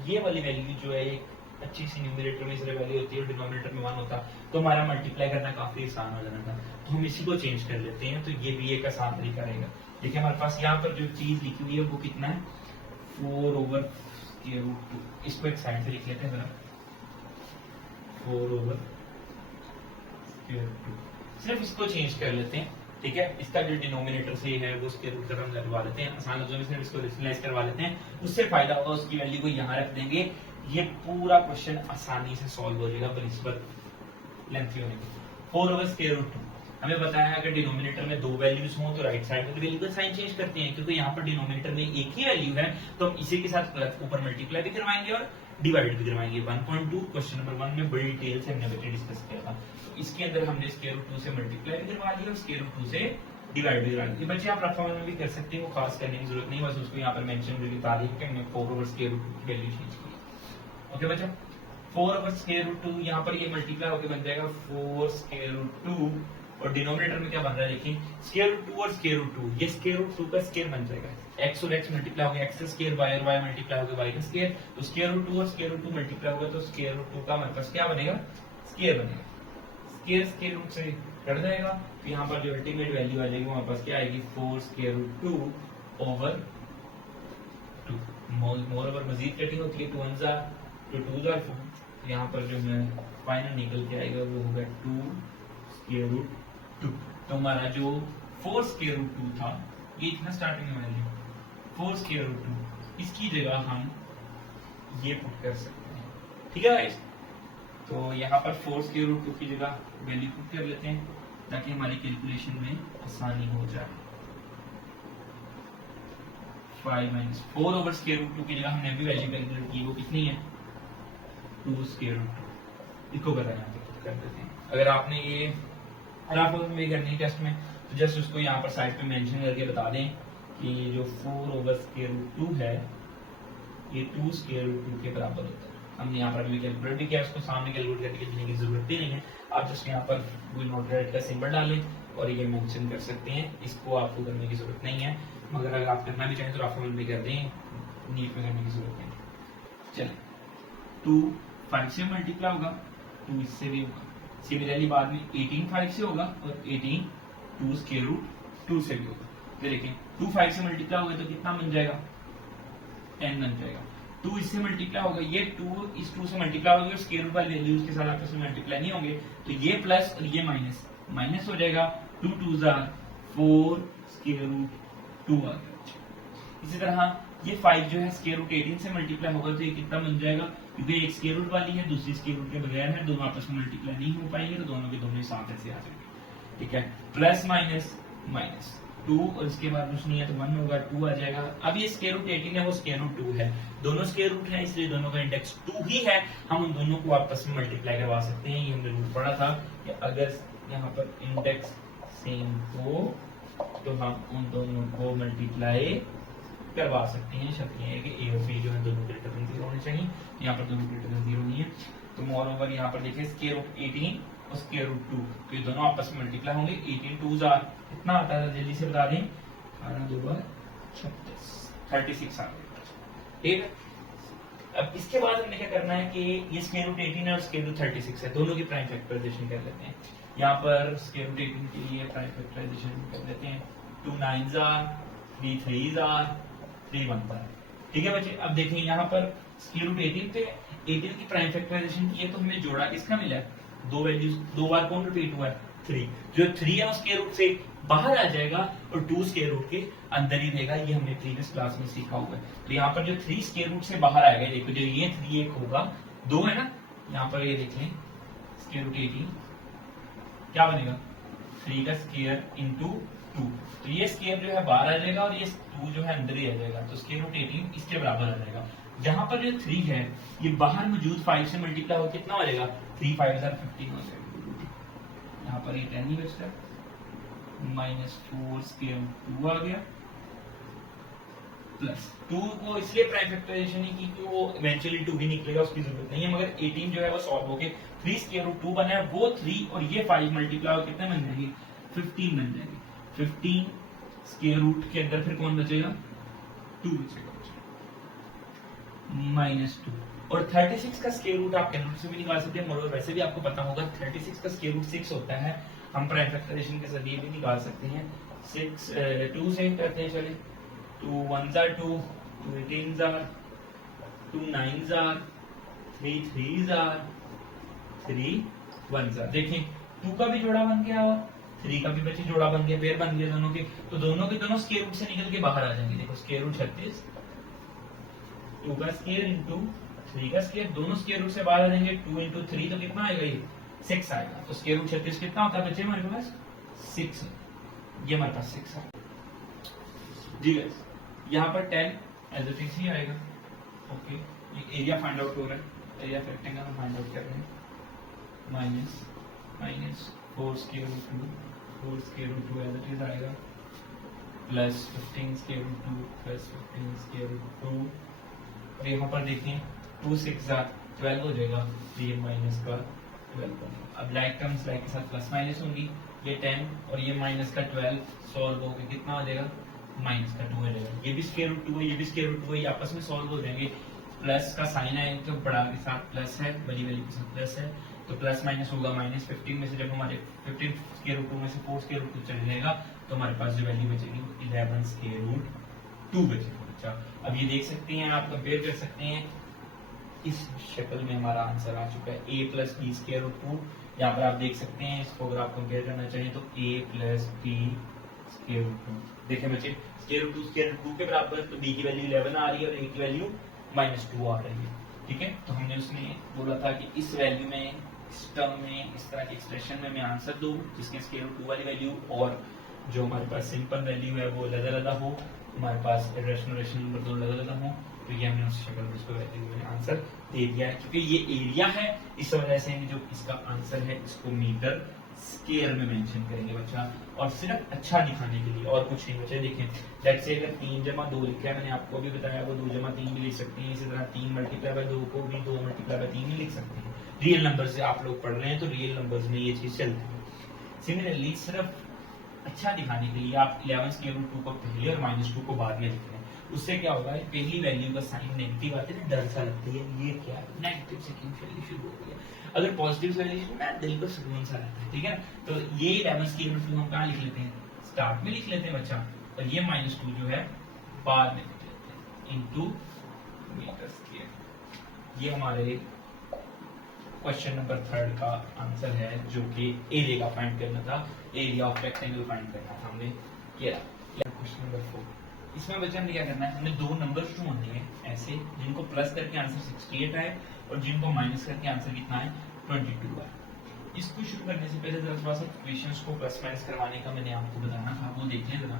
ये वाली वैल्यू जो है एक अच्छी सी न्यूमरेटर में सिर्फ वैल्यू होती है और डिनोमिनेटर में 1 होता तो हमारा मल्टीप्लाई करना काफी आसान हो जाना था। तो हम इसी को चेंज कर लेते हैं, तो ये भी एक आसान तरीका रहेगा। देखिए हमारे पास यहाँ पर जो चीज लिखी हुई है वो कितना है 4 / स्क्वायर रूट 2। इसको एक साइड से लिख लेते हैं जरा, 4 / स्क्वायर रूट 2। सिर्फ इसको चेंज कर लेते हैं, ठीक है। इसका जो डिनोमिनेटर से है वो स्क्वायर रूट हम लगवा लेते हैं, आसान लफ्जों में सिर्फ इसको रेशनलाइज करवा लेते हैं, उससे फायदा होगा। उसकी वैल्यू को यहाँ रख देंगे, ये पूरा क्वेश्चन आसानी से सॉल्व हो जाएगा बनिस्बत लेंथी होने के। 4 / स्क्वायर रूट 2 हमें बताया है अगर डिनोमिनेटर में 2 वैल्यूज हों तो राइट साइड में वैल्यू का साइन चेंज करते हैं, क्योंकि यहाँ पर डिनोमिनेटर में एक ही वैल्यू है तो हम इसी के साथ ऊपर मल्टीप्लाई भी करवाएंगे और डिवाइड भी करवाएंगे। 1.2 क्वेश्चन नंबर 1 में बड़ी डिटेल से हमने डिस्कस किया था। तो इसके अंदर हमने स्क्वायर रूट 2 से मल्टीप्लाई भी करवा लिया और स्क्वायर रूट 2 से डिवाइड भी करवा लिया। बच्चे आप रफा में भी कर सकते हैं, वो खास करने की जरूरत नहीं, बस उसको यहाँ पर मेंशन करके बता दी कि हमने 4 / स्क्वायर रूट 2 की वैल्यू चेंज की। ओके बच्चा, 4 / स्क्वायर रूट 2 यहाँ पर ये मल्टीप्लाई होकर बन जाएगा 4 स्क्वायर रूट 2 और डिनोमिनेटर में क्या बन रहा है देखिए स्क्वायर रूट 2 और स्क्वायर रूट 2, ये स्क्वायर रूट 2 का स्क्वायर बन जाएगा। x और x मल्टीप्लाई होगा x स्क्वायर, y और y मल्टीप्लाई होगा y का स्क्वायर, तो स्क्वायर रूट 2 और स्क्वायर रूट 2 मल्टीप्लाई होगा तो स्क्वायर रूट 2 का हमारे पास क्या बनेगा स्क्वायर बनेगा। स्क्वायर स्क्वायर रूट से कट जाएगा, तो यहाँ पर जो अल्टीमेट वैल्यू आ जाएगी हमारे पास क्या आएगी 4 square root 2 over 2। More over मजीद कटिंग होती है 2 1 ज़ा तो 2 ज़ा 4, तो यहाँ पर जो है फाइनल निकल के आएगा वो होगा 2 स्क्वायर रूट 2। तो हमारा जो 4 स्क्वायर रूट 2 था ये इतना स्टार्टिंग में वैल्यू 4 स्क्वायर रूट 2, इसकी जगह हम ये पुट कर सकते हैं, ठीक है गाइस। तो यहाँ पर 4 स्क्वायर रूट 2 की जगह वैल्यू पुट कर लेते हैं ताकि हमारी कैलकुलेशन में आसानी हो जाए। 5 - 4 ओवर स्क्वायर रूट 2 की जगह हमने अभी वैल्यू कैलकुलेट की, वो कितनी है 2 स्क्वायर रूट 2। इसको कर देते हैं। अगर आपने ये में करनी है टेस्ट में तो जस्ट उसको यहाँ पर साइड पे मेंशन करके बता दें कि जो 4 ओवर स्क्वायर रूट 2 है ये 2 स्क्वायर रूट 2 के बराबर होता है। हमने यहाँ पर अभी कैलकुलेट भी किया, उसको सामने कैलकुलेट करके लिखने की जरूरत ही नहीं है, आप जस्ट यहाँ पर कोई नोट रेड का सिंबल डालें और ये मेंशन कर सकते हैं, इसको आपको करने की जरूरत नहीं है। मगर अगर आप करना भी चाहें तो राफल में कर दें, नीट में करने की जरूरत नहीं। चलिए 2 5 से मल्टीप्लाई होगा, 2 इससे भी होगा, सिमिलरली बाद में 18 5 से होगा और 18 2 स्क्वायर रूट 2 से भी होगा। तो देखें 2 5 से मल्टीप्लाई होगा तो कितना बन जाएगा 10 बन जाएगा। 2 इससे मल्टीप्लाई होगा, ये 2 इस 2 से मल्टीप्लाई होगा, स्क्वायर रूट वाली वैल्यूज के साथ आपस में मल्टीप्लाई नहीं होंगे, तो ये प्लस और ये माइनस माइनस हो जाएगा। 2 2 ज़ा 4 स्क्वायर रूट 2 आ गया। इसी तरह ये 5 जो है स्क्वायर रूट 18 से मल्टीप्लाई होगा तो ये कितना बन जाएगा, क्योंकि एक स्क्वायर रूट वाली है दूसरी स्क्वायर रूट के बगैर है, दोनों आपस में मल्टीप्लाई नहीं हो पाएंगे तो दोनों के दोनों साथ ऐसे आ जाएंगे, ठीक है। प्लस माइनस माइनस 2 और इसके बाद कुछ नहीं है तो 1 होगा, 2 आ जाएगा। अब ये स्क्वायर रूट 18 है वो स्क्वायर रूट 2 है, दोनों स्क्वायर रूट है इसलिए दोनों का इंडेक्स 2 ही है, हम उन दोनों को आपस में मल्टीप्लाई करवा सकते हैं। ये हमने रूल पढ़ा था कि अगर यहाँ पर इंडेक्स सेम हो तो हम उन दोनों को मल्टीप्लाई करवा सकते हैं। शर्त यह है कि ए और बी जो है दोनों ग्रेटर देन 0 होने चाहिए, यहाँ पर दोनों ग्रेटर देन 0 नहीं है। तो मोर ओवर यहाँ पर देखिए स्क्वायर रूट 18 और स्क्वायर रूट 2 तो ये दोनों आपस में मल्टीप्लाई होंगे। 18 2 ज़ा कितना आता है जल्दी से बता दें, 18 2 × 36 36 आ गया, ठीक है। अब इसके बाद हमने क्या करना है कि ये स्क्वायर रूट 18 है और स्क्वायर रूट 36 है, दोनों की प्राइम फैक्टराइजेशन कर लेते हैं। यहाँ पर स्क्वायर रूट 18 के लिए प्राइम फैक्टराइजेशन कर लेते हैं। 2 9 ज़ा 3 3 ज़ा 3 बनता है, ठीक है बच्चे। अब देखें यहाँ पर स्क्वायर रूट 18 पे 18 की प्राइम फैक्टराइजेशन की है तो हमें जोड़ा किसका मिला है, दो वैल्यूज दो बार कौन रिपीट हुआ है 3, जो 3 है स्क्वायर रूट से बाहर आ जाएगा और 2 स्क्वायर रूट के अंदर ही रहेगा, ये हमने प्रीवियस क्लास में सीखा हुआ है। तो यहाँ पर जो 3 स्क्वायर रूट से बाहर आएगा, देखो जो ये 3 एक होगा 2 है ना, यहाँ पर ये देख लें स्क्वायर रूट 18 क्या बनेगा 3 का स्क्वायर इंटू 2, तो ये स्क्वायर जो है बाहर आ जाएगा और ये 2 जो है अंदर ही आ जाएगा, तो स्क्वायर रूट 18 इसके बराबर आ जाएगा। जहां पर जो 3 है ये बाहर मौजूद 5 से मल्टीप्लाई हो कितना हो जाएगा, 3 5 15 हो जाएगा। यहाँ पर ये 10 ही बचता है, माइनस 4 स्क्वायर रूट 2 आ गया, प्लस 2 को इसलिए प्राइम फैक्टराइजेशन ही की कि वो इवेंचुअली 2 ही निकलेगा, उसकी जरूरत नहीं है, मगर 18 जो है वो सॉल्व होके 3 स्क्वायर रूट 2 बना है, वो 3 और ये 5 मल्टीप्लाई हो कितने बन जाएंगे, 15 बन जाएंगे। 15 स्क्वायर रूट के अंदर फिर कौन बचेगा, 2 बचेगा, माइनस 2। और 36 का स्क्वायर रूट आप कैलकुलेटर से भी निकाल सकते हैं, मगर वैसे भी आपको पता होगा 36 का स्क्वायर रूट 6 होता है, हम प्राइम फैक्टराइजेशन के जरिए भी निकाल सकते हैं। 6 2 से करते हैं, चलिए 2 1s are 2, 2 18s are, 2 9s are, 3 3s are, 3 1s are। देखें 2 का भी जोड़ा बन गया और 3 का भी बच्चे जोड़ा बन गया, पेयर बन गया दोनों के, तो दोनों के दोनों स्क्वायर रूट से निकल के बाहर आ जाएंगे। देखो स्क्वायर रूट 36, 2 का स्क्वायर इंटू 3 का स्क्वायर, दोनों स्क्वायर रूट से बाहर आ जाएंगे, 2 इंटू 3 तो कितना आएगा, ये 6 आएगा। तो स्क्वायर रूट 36 कितना होता है बच्चे हमारे पास, 6, ये हमारे पास 6 है जी गाइस। यहाँ पर 10 एज इट इज ही आएगा। ओके, ये एरिया फाइंड आउट हो रहा है, एरिया ऑफ रेक्टेंगल हम फाइंड आउट कर रहे हैं, minus 4 square root 2, 4 square root 2 as it is आएगा, plus 15 square root 2 plus 15 square root 2, और यहाँ पर देखें 2 6 12 हो जाएगा, तो ये माइनस का 12 बनेगा। अब लाइक टर्म्स लाइक के साथ प्लस माइनस होंगी, ये 10 और ये माइनस का 12 सॉल्व हो गया, कितना हो जाएगा, माइनस का 2 हो जाएगा। ये भी स्क्वायर रूट 2 है, ये भी स्क्वायर रूट 2 है, ये आपस में सॉल्व हो जाएंगे। प्लस का साइन है तो बड़ा के साथ प्लस है, बड़ी वाली के साथ प्लस है, तो प्लस माइनस होगा माइनस। 15 में से जब हमारे 15 स्क्वायर रूट 2 में से 4 स्क्वायर रूट 2 चले जाएगा, तो हमारे पास जो वैल्यू बचेगी वो 11 स्क्वायर रूट 2 बचेगा। अच्छा, अब ये देख सकते हैं, आप कंपेयर कर सकते हैं, इस शक्ल में हमारा आंसर आ चुका है, a plus b square root 2। यहाँ पर आप देख सकते हैं, इसको अगर आप कंपेयर करना चाहें तो a plus b square root 2। देखें बच्चे, स्क्वायर रूट 2 के बराबर, तो b की वैल्यू 11 आ रही है और a की वैल्यू -2 आ रही है। ठीक है, तो हमने उसने बोला था कि इस वैल्यू में, इस टर्म में, इस तरह के एक्सप्रेशन में मैं आंसर दूं जिसके स्क्वायर रूट 2 वाली वैल्यू और जो हमारे पास सिंपल वैल्यू है वो अलग अलग हो, हमारे पास रेशनल नंबर दोनों अलग अलग हो, तो ये हमने उस शक्ल में उसको वैल्यू में आंसर दे दिया है। क्योंकि ये एरिया है, इस वजह से जो इसका आंसर है इसको मीटर स्क्वायर में मेंशन करेंगे बच्चा, और सिर्फ अच्छा दिखाने के लिए, और कुछ नहीं बच्चे। देखें, लेट्स से अगर 3 जमा 2 लिखा है, मैंने आपको भी बताया वो 2 जमा 3 भी लिख सकते हैं, इसी तरह 3 मल्टीप्लाई बाय 2 को भी 2 मल्टीप्लाई बाय 3 भी लिख सकते हैं। रियल नंबर से आप लोग पढ़ रहे हैं तो रियल नंबर्स में ये चीज चलती है। सिमिलरली सिर्फ अच्छा दिखाने के लिए आप 11 स्क्वायर रूट 2 को पहले और -2 को बाद में लिख रहे हैं, उससे क्या होगा, पहली वैल्यू का साइन नेगेटिव आते हैं, डर सा लगती है, ये क्या है, नेगेटिव से क्यों वैल्यू शुरू हो गया। अगर पॉजिटिव वैल्यू ना, दिल को सुकून सा रहता है। ठीक है, तो ये 11 स्क्वायर रूट 2 हम कहाँ लिख लेते हैं, स्टार्ट में लिख लेते हैं बच्चा, और ये -2 जो है बाद में लिख लेते हैं, इनटू मीटर स्क्वायर। ये हमारे क्वेश्चन नंबर 3 का आंसर है, जो कि एरिया का फाइंड करना था, एरिया ऑफ रेक्टेंगल फाइंड करना था हमने। ये क्वेश्चन नंबर 4, इसमें बच्चे हमने क्या करना है, हमने 2 नंबर ढूंढने हैं ऐसे जिनको प्लस करके आंसर 68 आए और जिनको माइनस करके आंसर कितना है, 22 आए। इसको शुरू करने से पहले जरा थोड़ा सा इक्वेशंस को प्लस माइनस करवाने का मैंने आपको बताना था, वो देख लें जरा।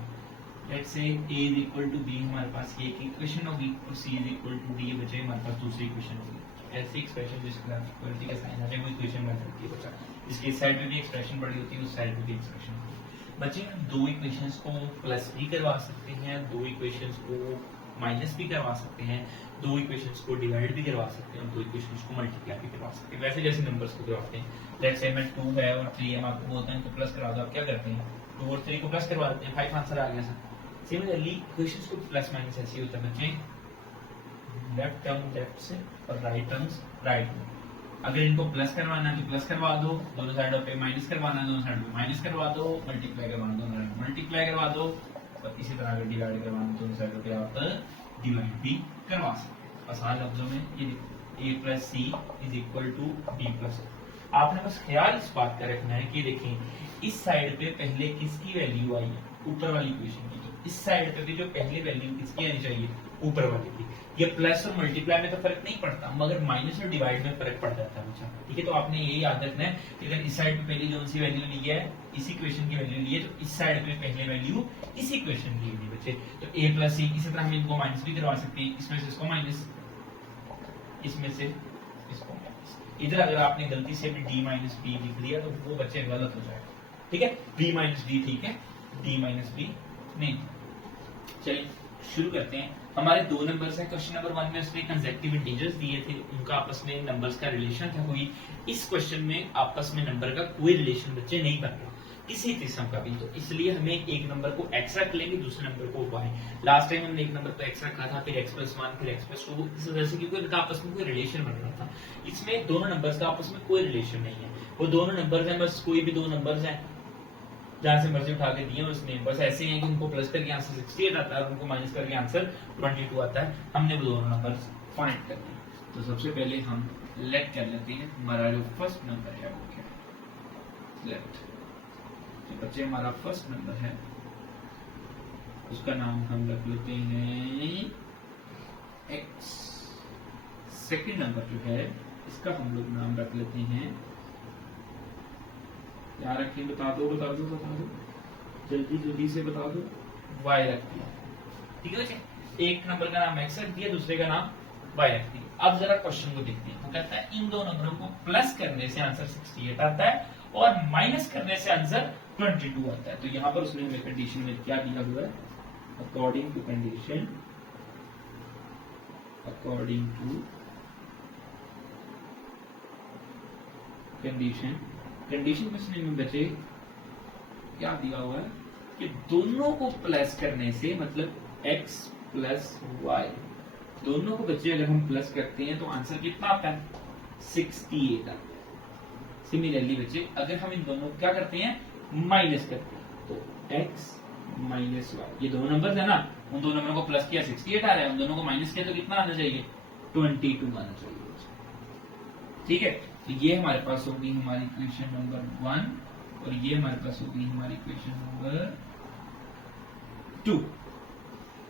Let's say a is equal to b, हमारे पास ये एक इक्वेशन होगी, और c is equal to d बचे हमारे पास दूसरी इक्वेशन होगी। ऐसी एक्सप्रेशन जिसका इक्वलिटी का साइन आ जाए वो इक्वेशन मेथड की बचा, इसके साइड में भी एक्सप्रेशन पड़ी होती है, उस साइड में भी एक्सप्रेशन होती है। बच्चे 2 इक्वेशंस को प्लस भी करवा सकते हैं, 2 इक्वेशंस को माइनस भी करवा सकते हैं, 2 इक्वेशंस को डिवाइड भी करवा सकते हैं, 2 इक्वेशंस को मल्टीप्लाई भी करवा सकते हैं, वैसे जैसे नंबर्स को करवाते हैं। लेट्स से मैं 2 है और 3 हम आपको बोलते हैं तो प्लस करवा दो, आप क्या करते हैं, 2 और 3 को प्लस करवा देते हैं, 5 आंसर आ गया सर। सिमिलरली इक्वेशंस को प्लस माइनस ऐसे होता है बच्चे, लेफ्ट टर्म लेफ्ट से और राइट टर्म्स राइट में। अगर इनको प्लस करवाना है तो प्लस करवा दो, दोनों साइडों पे माइनस करवाना है दोनों साइड पे माइनस करवा दो, मल्टीप्लाई करवाना दोनों साइड मल्टीप्लाई करवा दो, और इसी तरह अगर डिवाइड करवाना है दोनों साइडों पे आप डिवाइड भी करवा सकते हैं। आसान लफ्जों में ये a plus c is equal to b plus. आपने बस ख्याल इस बात का रखना है कि देखें इस साइड पे पहले किसकी वैल्यू आई है, ऊपर वाली इक्वेशन की, तो इस साइड पे भी जो पहली वैल्यू किसकी आनी चाहिए, ऊपर वाले की। ये प्लस और मल्टीप्लाई में तो फर्क नहीं पड़ता, मगर माइनस और डिवाइड में फर्क पड़ जाता है बच्चा। ठीक है, तो आपने ये याद रखना है कि अगर इस साइड पे पहली जो सी वैल्यू ली है, इस इक्वेशन की वैल्यू ली है, तो इस साइड पे पहले वैल्यू इस इक्वेशन की होगी बच्चे। तो a प्लस सी, इसी तरह हम इनको माइनस भी करवा सकते हैं, इसमें से इसको माइनस इसमें से इसको माइनस। इधर अगर आपने गलती से भी d माइनस बी लिख दिया तो वो बच्चे गलत हो जाएगा, ठीक है। b माइनस डी ठीक है, d माइनस बी नहीं। चलिए शुरू करते हैं। हमारे दो नंबर्स हैं। क्वेश्चन नंबर 1 में उसने कंसेक्टिव इंटीजर्स दिए थे, उनका आपस में नंबर्स का रिलेशन था कोई। इस क्वेश्चन में आपस में नंबर का कोई रिलेशन बच्चे नहीं बन रहा किसी किस्म का भी, तो इसलिए हमें एक नंबर को x रख लेंगे, दूसरे नंबर को y। लास्ट टाइम हमने एक नंबर को x रखा था, फिर x+1 फिर x+2, इस वजह से क्योंकि इनका आपस में कोई रिलेशन बन रहा था। इसमें दोनों नंबर्स का आपस में कोई रिलेशन नहीं है, वो दोनों नंबर्स हैं, बस कोई भी दो नंबर्स हैं जहां से मर्जी उठा के दिए उसने, बस ऐसे ही है कि उनको प्लस करके आंसर 68 आता है और उनको माइनस करके आंसर 22 आता है। हमने वो दोनों नंबर्स फाइंड करने। तो सबसे पहले हम लेट कर लेते हैं, हमारा जो फर्स्ट नंबर है वो क्या है, लेट। तो बच्चे हमारा फर्स्ट नंबर है, उसका नाम हम रख लेते हैं x। सेकंड नंबर जो है इसका हम लोग नाम रख लेते हैं, क्या रखें, बता दो जल्दी जल्दी से बता दो, y रख दिया, ठीक है बच्चे। एक नंबर का नाम x रख दिया, दूसरे का नाम y रख दिया। अब जरा क्वेश्चन को देखते हैं। वो कहता है इन दो नंबरों को प्लस करने से आंसर 68 आता है और माइनस करने से आंसर 22 आता है। तो यहाँ पर उसने हमें कंडीशन में क्या दिया हुआ है, according to condition, according to condition, condition में उसने हमें बचे क्या दिया हुआ है कि दोनों को प्लस करने से, मतलब x प्लस वाई, दोनों को बच्चे अगर हम प्लस करते हैं तो आंसर कितना आता है, 68 आता है। सिमिलरली बच्चे अगर हम इन दोनों को क्या करते हैं, माइनस करते हैं, तो x माइनस वाई, ये दोनों नंबर है ना, उन दोनों नंबरों को प्लस किया 68 आ रहा है, उन दोनों को माइनस किया तो कितना आना चाहिए, 22 आना चाहिए, ठीक है। तो ये हमारे पास होगी हमारी इक्वेशन नंबर 1 और ये हमारे पास होगी हमारी इक्वेशन नंबर 2।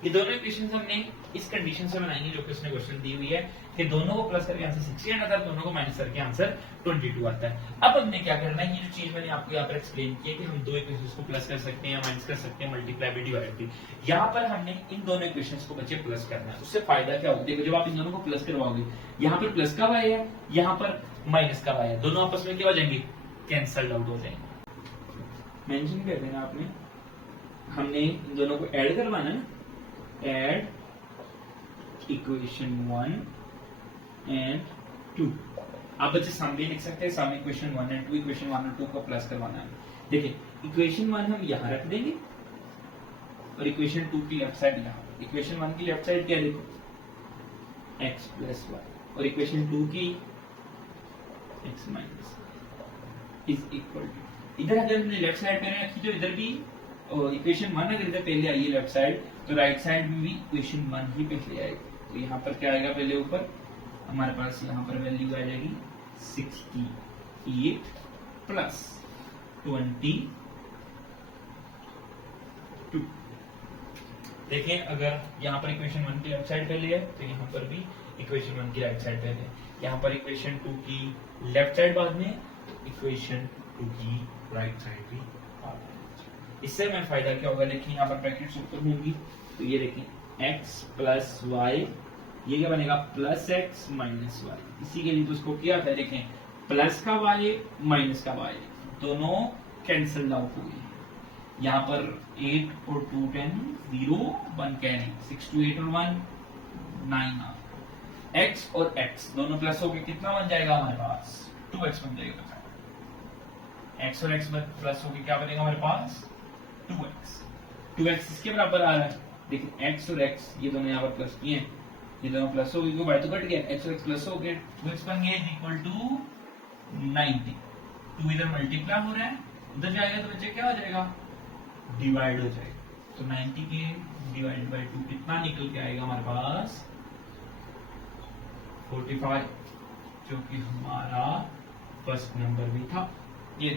ये दोनों इक्वेशंस हमने इस कंडीशन से बनाएंगे जो कि उसने क्वेश्चन दी हुई है कि दोनों को प्लस करके आंसर 68 आता है, दोनों को माइनस करके आंसर 22 आता है। अब हमने क्या करना है, ये जो चीज मैंने आपको यहाँ पर एक्सप्लेन की है कि हम दो इक्वेशंस को प्लस कर सकते हैं, माइनस कर सकते हैं, मल्टीप्लाई भी, डिवाइड भी। यहाँ पर हमने इन दोनों इक्वेशंस को बच्चे प्लस करना है। उससे फायदा क्या होगा, देखो जब आप इन दोनों को प्लस करवाओगे, यहाँ पर प्लस का वाई है, यहाँ पर माइनस का वाई है, दोनों आपस में क्या हो जाएंगे, कैंसल्ड आउट हो जाएंगे। मेंशन कर देना आपने, हमने इन दोनों को ऐड करवाना है, ऐड इक्वेशन 1 एंड 2। आप बच्चे सामने लिख सकते हैं, सामने इक्वेशन 1 एंड 2, इक्वेशन 1 और 2 को प्लस करवाना है। देखिए इक्वेशन 1 हम यहां रख देंगे और इक्वेशन 2 की लेफ्ट साइड यहां। इक्वेशन 1 की लेफ्ट साइड क्या, देखो x प्लस वाई, और इक्वेशन 2 की x minus is equal to, इधर अगर हमने लेफ्ट साइड पे रखी तो इधर भी इक्वेशन 1 अगर इधर पहले आई है लेफ्ट साइड, तो राइट साइड में भी इक्वेशन 1 ही पहले आएगी। तो यहाँ पर क्या आएगा, पहले ऊपर हमारे पास यहाँ पर वैल्यू आ जाएगी 68 प्लस 22। देखिए अगर यहाँ पर इक्वेशन 1 की लेफ्ट साइड पहले है तो यहाँ पर भी इक्वेशन 1 की राइट साइड पहले है, यहाँ पर इक्वेशन 2 की लेफ्ट साइड बाद में, तो इक्वेशन 2 की राइट साइड भी बाद में। इससे हमें फायदा क्या होगा, देखिए यहाँ पर ब्रैकेट्स ऊपर होंगी, तो ये देखिए x प्लस वाई, ये क्या बनेगा, प्लस x माइनस वाई। इसी के लिए तो उसको किया था, देखें प्लस का y माइनस का y दोनों कैंसल आउट हो गए। यहाँ पर 8 और 2 10 0 1 कैरी, 6 2 8 और 1 9 x और x दोनों प्लस हो गए, कितना बन जाएगा हमारे पास, 2x बन जाएगा। x और x प्लस हो गए, क्या बनेगा हमारे पास, 2x इसके बराबर आ रहा है। देखिए x और x ये दोनों यहाँ पर प्लस किए हैं, ये दोनों प्लस हो गए, बाय तो कट गया, x और x प्लस हो गए, 2x बन गया इक्वल टू 90। 2 इधर मल्टीप्लाई हो रहा है, उधर जाएगा तो बच्चे क्या हो जाएगा, डिवाइड हो जाएगा। तो 90 के डिवाइड बाय 2 कितना निकल के आएगा हमारे पास, 45, जो कि हमारा फर्स्ट नंबर भी था। ये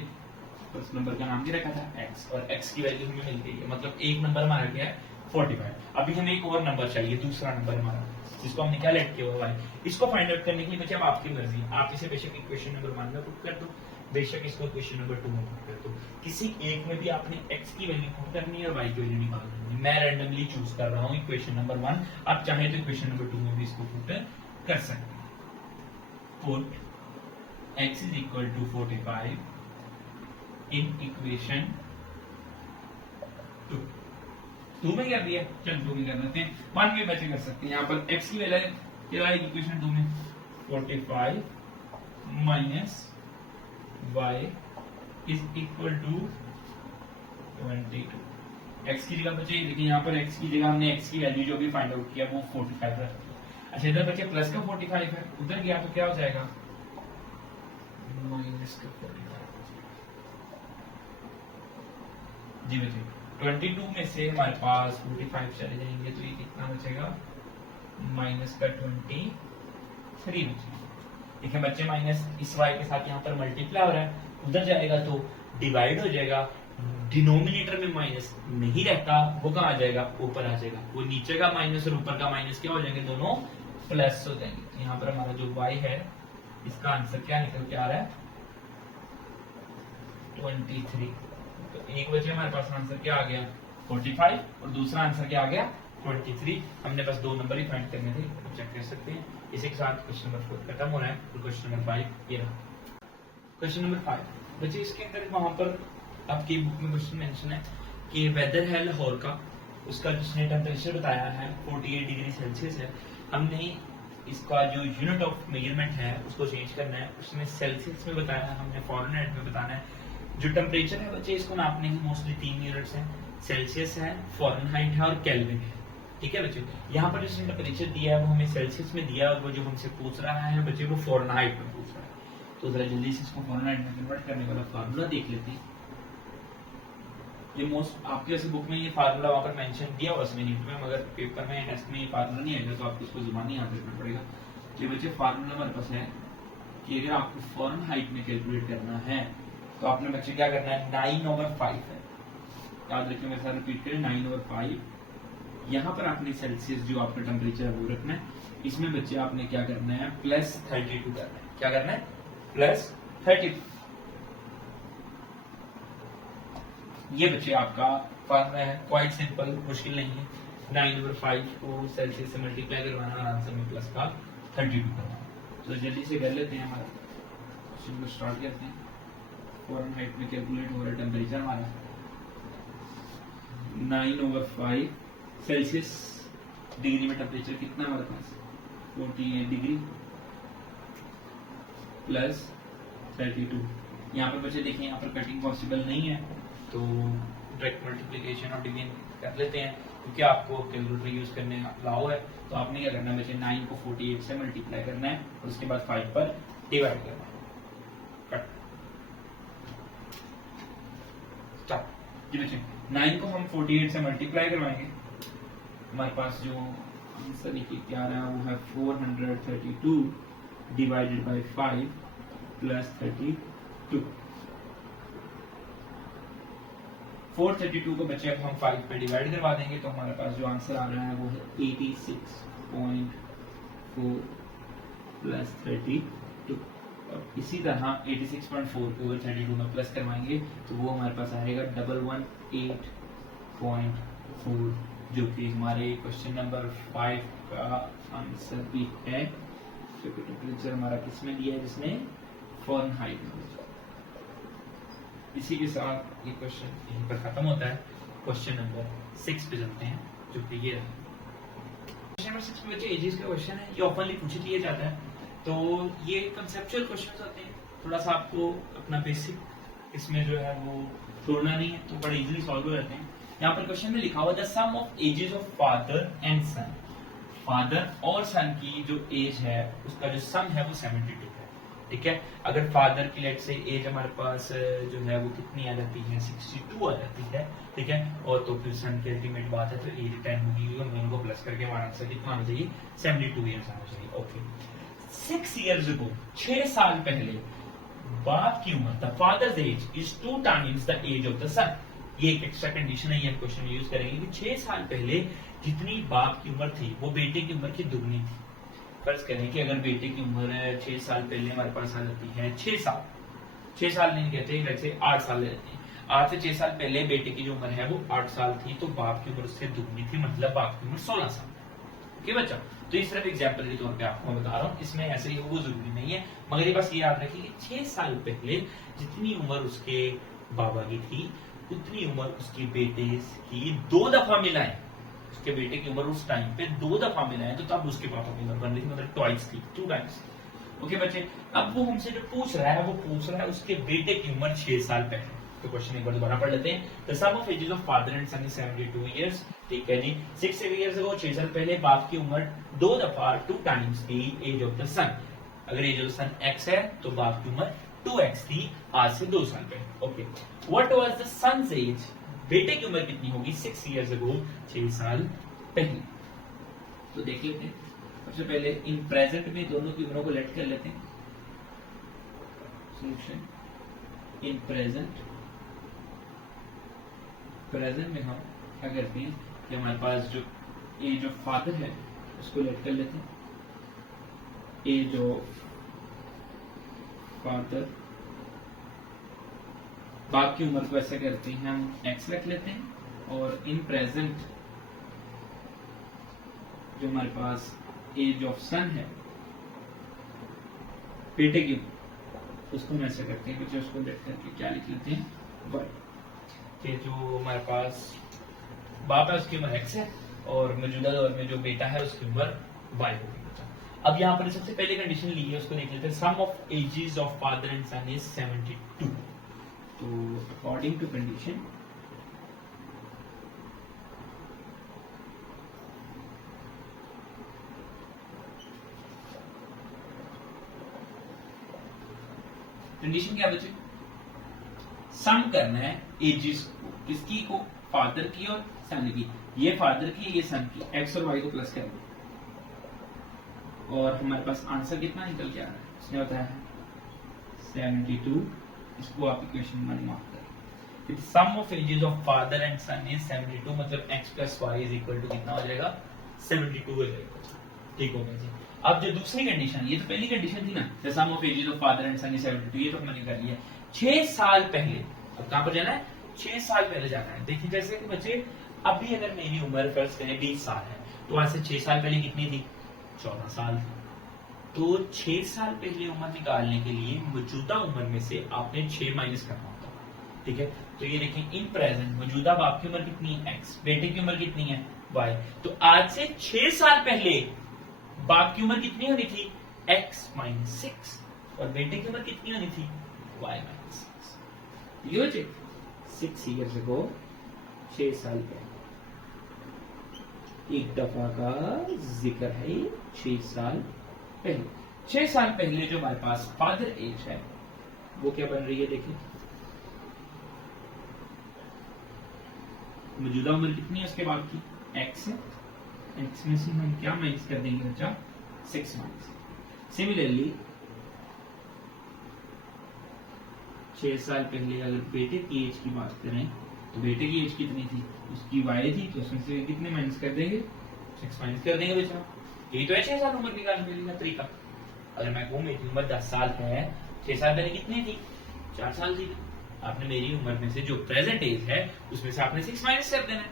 फर्स्ट नंबर का नाम भी रखा था x, और x की वैल्यू हमें मिल गई है, मतलब एक नंबर हमारा क्या है 45। अभी हमें एक और नंबर चाहिए, दूसरा नंबर हमारा, जिसको हमने क्या लेट किया हुआ है। इसको फाइंड आउट करने के लिए बच्चे अब आपकी मर्जी है, आप इसे बेशक इक्वेशन नंबर 1 में पुट कर दो, बेशक इसको इक्वेशन नंबर 2 में पुट कर दो, किसी एक में भी आपने x की वैल्यू पुट करनी है और y की वैल्यू निकालनी है। मैं रैंडमली चूज कर रहा हूँ इक्वेशन नंबर 1, आप चाहे तो इक्वेशन नंबर 2 में भी इसको पुट कर सकते हैं, put x is equal to 45 in equation 2 में क्या दिया, चल 2 में कर लेते हैं, 1 में बचे कर सकते हैं। यहाँ पर x की वैल्यू क्या आएगी इक्वेशन 2 में 45 minus y is equal to 22। x की जगह बचे, देखिए यहाँ पर x की जगह हमने x की वैल्यू जो भी फाइंड आउट किया वो 45 है। अच्छा इधर बचे प्लस का 45 है, उधर गया तो क्या हो जाएगा माइनस का 45 जी बचे। 22 में से हमारे पास 45 चले जाएंगे तो ये कितना बचेगा माइनस का 23 बचेगा। देखिए बच्चे माइनस इस y के साथ यहाँ पर मल्टीप्लाई हो रहा है, उधर जाएगा तो डिवाइड हो जाएगा, डिनोमिनेटर में माइनस नहीं रहता, वो कहाँ आ जाएगा ऊपर आ जाएगा, वो नीचे का माइनस और ऊपर का माइनस क्या हो जाएंगे दोनों प्लस हो जाएंगे। तो यहाँ पर हमारा जो y है इसका आंसर क्या निकल के आ रहा है 23। तो एक बचे हमारे पास आंसर क्या आ गया 45 और दूसरा आंसर क्या आ गया 23। हमने बस 2 नंबर ही फाइंड करने थे, तो चेक कर सकते हैं। इसी के साथ क्वेश्चन नंबर 4 खत्म हो रहा है। तो क्वेश्चन नंबर 5 ये रहा। क्वेश्चन नंबर 5 बच्चे इसके अंदर वहां पर आपकी बुक में क्वेश्चन मेंशन है कि वेदर है लाहौर का, उसका जिसने टेम्परेचर बताया है 48 डिग्री सेल्सियस है। हमने इसका जो यूनिट ऑफ मेजरमेंट है उसको चेंज करना है, उसमें सेल्सियस में बताया है, हमने फॉरेनहाइट में बताना है। जो टेम्परेचर है बच्चे इसको नापने की मोस्टली 3 यूनिट्स हैं, सेल्सियस है, फॉरेनहाइट है और केल्विन है। ठीक है बच्चों, यहाँ पर जिसने टेम्परेचर दिया है वो हमें सेल्सियस में दिया और वो जो हमसे पूछ रहा है बच्चे वो फॉरेनहाइट में पूछ रहा है। तो जरा जल्दी से इसको फॉरेनहाइट में कन्वर्ट करने वाला फार्मूला देख लेते हैं। ये मोस्ट आपके जैसे बुक में ये फार्मूला वहां पर मेंशन दिया हुआ इसमें नीट में, मगर पेपर में टेस्ट में ये फार्मूला नहीं आएगा तो आपको इसको जुबानी याद रखना पड़ेगा। ये बच्चे फार्मूला हमारे पास है कि अगर आपको फॉरेनहाइट में कैलकुलेट करना है तो आपने बच्चे क्या करना है 9/5 है, याद रखिए मेरे साथ रिपीट करें 9/5। यहाँ पर आपने सेल्सियस जो आपका टेम्परेचर है वो रखना है, इसमें बच्चे आपने क्या करना है +32 करना है। क्या करना है +32। ये बच्चे आपका फार्मूला है, क्वाइट सिंपल, मुश्किल नहीं है। 9/5 को सेल्सियस से मल्टीप्लाई करवाना और आंसर में प्लस का 32 करवाना। तो जल्दी से कर लेते हैं, हमारा क्वेश्चन को स्टार्ट करते हैं। फॉरेनहाइट में कैलकुलेट हो रहा है टेम्परेचर हमारा 9/5 सेल्सियस, डिग्री में टेम्परेचर कितना हमारे पास 48 डिग्री +32। यहाँ पर बच्चे देखें यहाँ पर कटिंग पॉसिबल नहीं है तो डायरेक्ट मल्टीप्लिकेशन और डिवीजन कर लेते हैं, क्योंकि आपको कैलकुलेटर यूज करने अलाउ है। तो आपने क्या करना है बच्चे 9 को 48 से मल्टीप्लाई करना है और उसके बाद 5 पर डिवाइड करना है। Cut stop. जी बच्चे 9 को हम 48 से मल्टीप्लाई करवाएंगे, हमारे पास जो आंसर निकल के आ रहा है वो है 432 डिवाइडेड बाय 5 +32। 432 को बच्चे अब हम 5 पे डिवाइड करवा देंगे तो हमारे पास जो आंसर आ रहा है वो है 86.4 +32। अब इसी तरह 86.4 को 32 में प्लस करवाएंगे तो वो हमारे पास आएगा 118.4, जो कि हमारे क्वेश्चन नंबर 5 का आंसर भी है। क्योंकि टेम्परेचर हमारा किस में दिया है, जिसने फॉरेनहाइट में। इसी के साथ ये क्वेश्चन यहीं पर खत्म होता है। क्वेश्चन नंबर 6 पे चलते हैं, जो कि ये क्वेश्चन नंबर 6 में बच्चे एजेस का क्वेश्चन है, ये ऑफनली पूछ लिया जाता है। तो ये कंसेप्चुअल क्वेश्चंस होते हैं, थोड़ा सा आपको अपना बेसिक इसमें जो है वो छोड़ना नहीं है, तो बड़े इजीली सॉल्व हो जाते हैं। यहाँ पर क्वेश्चन में लिखा हुआ the sum of ages of father and son. Father और सन की जो एज है उसका जो सम है वो 72 है। ठीक है, अगर फादर की लेट से एज हमारे पास जो है वो कितनी आ जाती है 62 आ जाती है। ठीक है, और तो फिर सन की अल्टीमेट बात है तो एज 10 होगी, दोनों को प्लस करके हमारा आंसर कितना आना चाहिए 72 ईयर्स आना चाहिए। ओके, 6 years ago 6 साल पहले बाप की उम्र the father's age is 2 times the age of the son. ये एक एक्स्ट्रा कंडीशन है, ये हम क्वेश्चन में यूज करेंगे कि 6 साल पहले जितनी बाप की उम्र थी वो बेटे की उम्र की दुगनी थी। फर्ज करें कि अगर बेटे की उम्र 6 साल पहले हमारे पास आ जाती है 6 साल, 6 साल नहीं कहते, वैसे 8 साल ले लेते हैं। 8 से 6 साल पहले बेटे की जो उम्र है वो 8 साल थी, तो बाप की उम्र उससे दुगनी थी, मतलब बाप की उम्र 16 साल। ओके बच्चा, तो ये सिर्फ एग्जाम्पल के तौर पे आपको मैं बता रहा हूँ, इसमें ऐसे ही वो जरूरी नहीं है, मगर ये बस ये याद रखिए कि 6 साल पहले जितनी उम्र उसके बाबा की थी उतनी उम्र उसके बेटे की 2 दफा मिलाएं। उसके बेटे की उम्र उस टाइम पे 2 दफा मिलाएं तो तब उसके पापा की उम्र बन रही थी, मतलब ट्वाइस थी, 2 टाइम्स। ओके बच्चे, अब वो हमसे जो पूछ रहा है वो पूछ रहा है उसके बेटे की उम्र 6 साल पहले। तो क्वेश्चन एक बार दोबारा पढ़ लेते हैं। The sum of ages of father and son is 72 years. ठीक है जी, 6 इयर्स अगो, 6 साल पहले बाप की उम्र 2 दफा 2 टाइम्स थी एज ऑफ द सन। अगर एज ऑफ सन x है तो बाप की उम्र 2x थी आज से 2 साल पहले। Okay, what was the son's age, बेटे की उम्र कितनी होगी 6 इयर्स अगो, 6 साल पहले। तो देख लेते हैं, सबसे पहले इन प्रेजेंट में दोनों की उम्रों को लेट कर लेते हैं। सॉल्यूशन इन प्रेजेंट में हम क्या करते हैं कि हमारे पास जो एज ऑफ फादर है उसको लेट कर लेते हैं। एज ऑफ फादर, बाप की उम्र को ऐसा करते हैं हम x रख लेते हैं, और इन प्रेजेंट जो हमारे पास एज ऑफ सन है बेटे की, उसको हम ऐसा करते हैं कि उसको लेट करके क्या लिख लेते हैं y। कि जो हमारे पास बाप है उसकी उम्र x है और मौजूदा दौर में जो बेटा है उसकी उम्र y होगी। अब यहाँ पर सबसे पहले कंडीशन ली है उसको देख लेते हैं। Sum of ages of father and son is 72। तो अकॉर्डिंग टू कंडीशन क्या बचे, सम करना है एजेस को, किसकी को, फादर की और सन की। ये फादर की, ये सन की, एक्स और वाई को प्लस कर दो और हमारे पास आंसर कितना निकल के आ रहा है, उसने बताया है 72। इसको आप इक्वेशन में मार्क करें। Sum of ages of father and son is 72, मतलब x plus y is equal to कितना हो जाएगा 72 हो जाएगा। ठीक हो गया जी। अब जो दूसरी कंडीशन, ये तो पहली कंडीशन थी ना, the sum of ages of father and son is 72, ये तो हमने कर लिया। 6 साल पहले, अब कहां पर जाना है, 6 साल पहले जाना है। देखिए जैसे कि बच्चे अभी अगर मेरी उम्र फर्ज करें 20 साल है तो आज से 6 साल पहले कितनी थी, 14 साल। तो 6 साल पहले उम्र निकालने के लिए मौजूदा उम्र में से आपने 6 माइनस करना होता है। ठीक है, तो ये देखें इन प्रेजेंट मौजूदा बाप की उम्र कितनी है x, बेटे की उम्र कितनी है y। तो आज से 6 साल पहले बाप की उम्र कितनी होनी थी x माइनस 6 और बेटे की उम्र कितनी होनी थी y माइनस 6। ये बच्चे 6 इयर्स अगो, 6 साल पहले, एक दफा का जिक्र है 6 साल पहले। 6 साल पहले जो हमारे पास फादर एज है वो क्या बन रही है, देखिए मौजूदा उम्र कितनी है उसके बाद की x है, x में से हम क्या माइनस कर देंगे बच्चा 6 माइनस। सिमिलरली 6 साल पहले अगर बेटे की एज की बात करें तो बेटे की एज कितनी थी, उसकी y थी, तो उसमें से कितने माइनस कर देंगे 6 माइनस कर देंगे बच्चा। यही तो है 6 साल उम्र निकालने का तरीका। अगर मैं कहूँ मेरी उम्र 10 साल है, 6 साल पहले कितनी थी 4 साल थी, आपने मेरी उम्र में से जो प्रेजेंट एज है उसमें से आपने 6 माइनस कर देना है।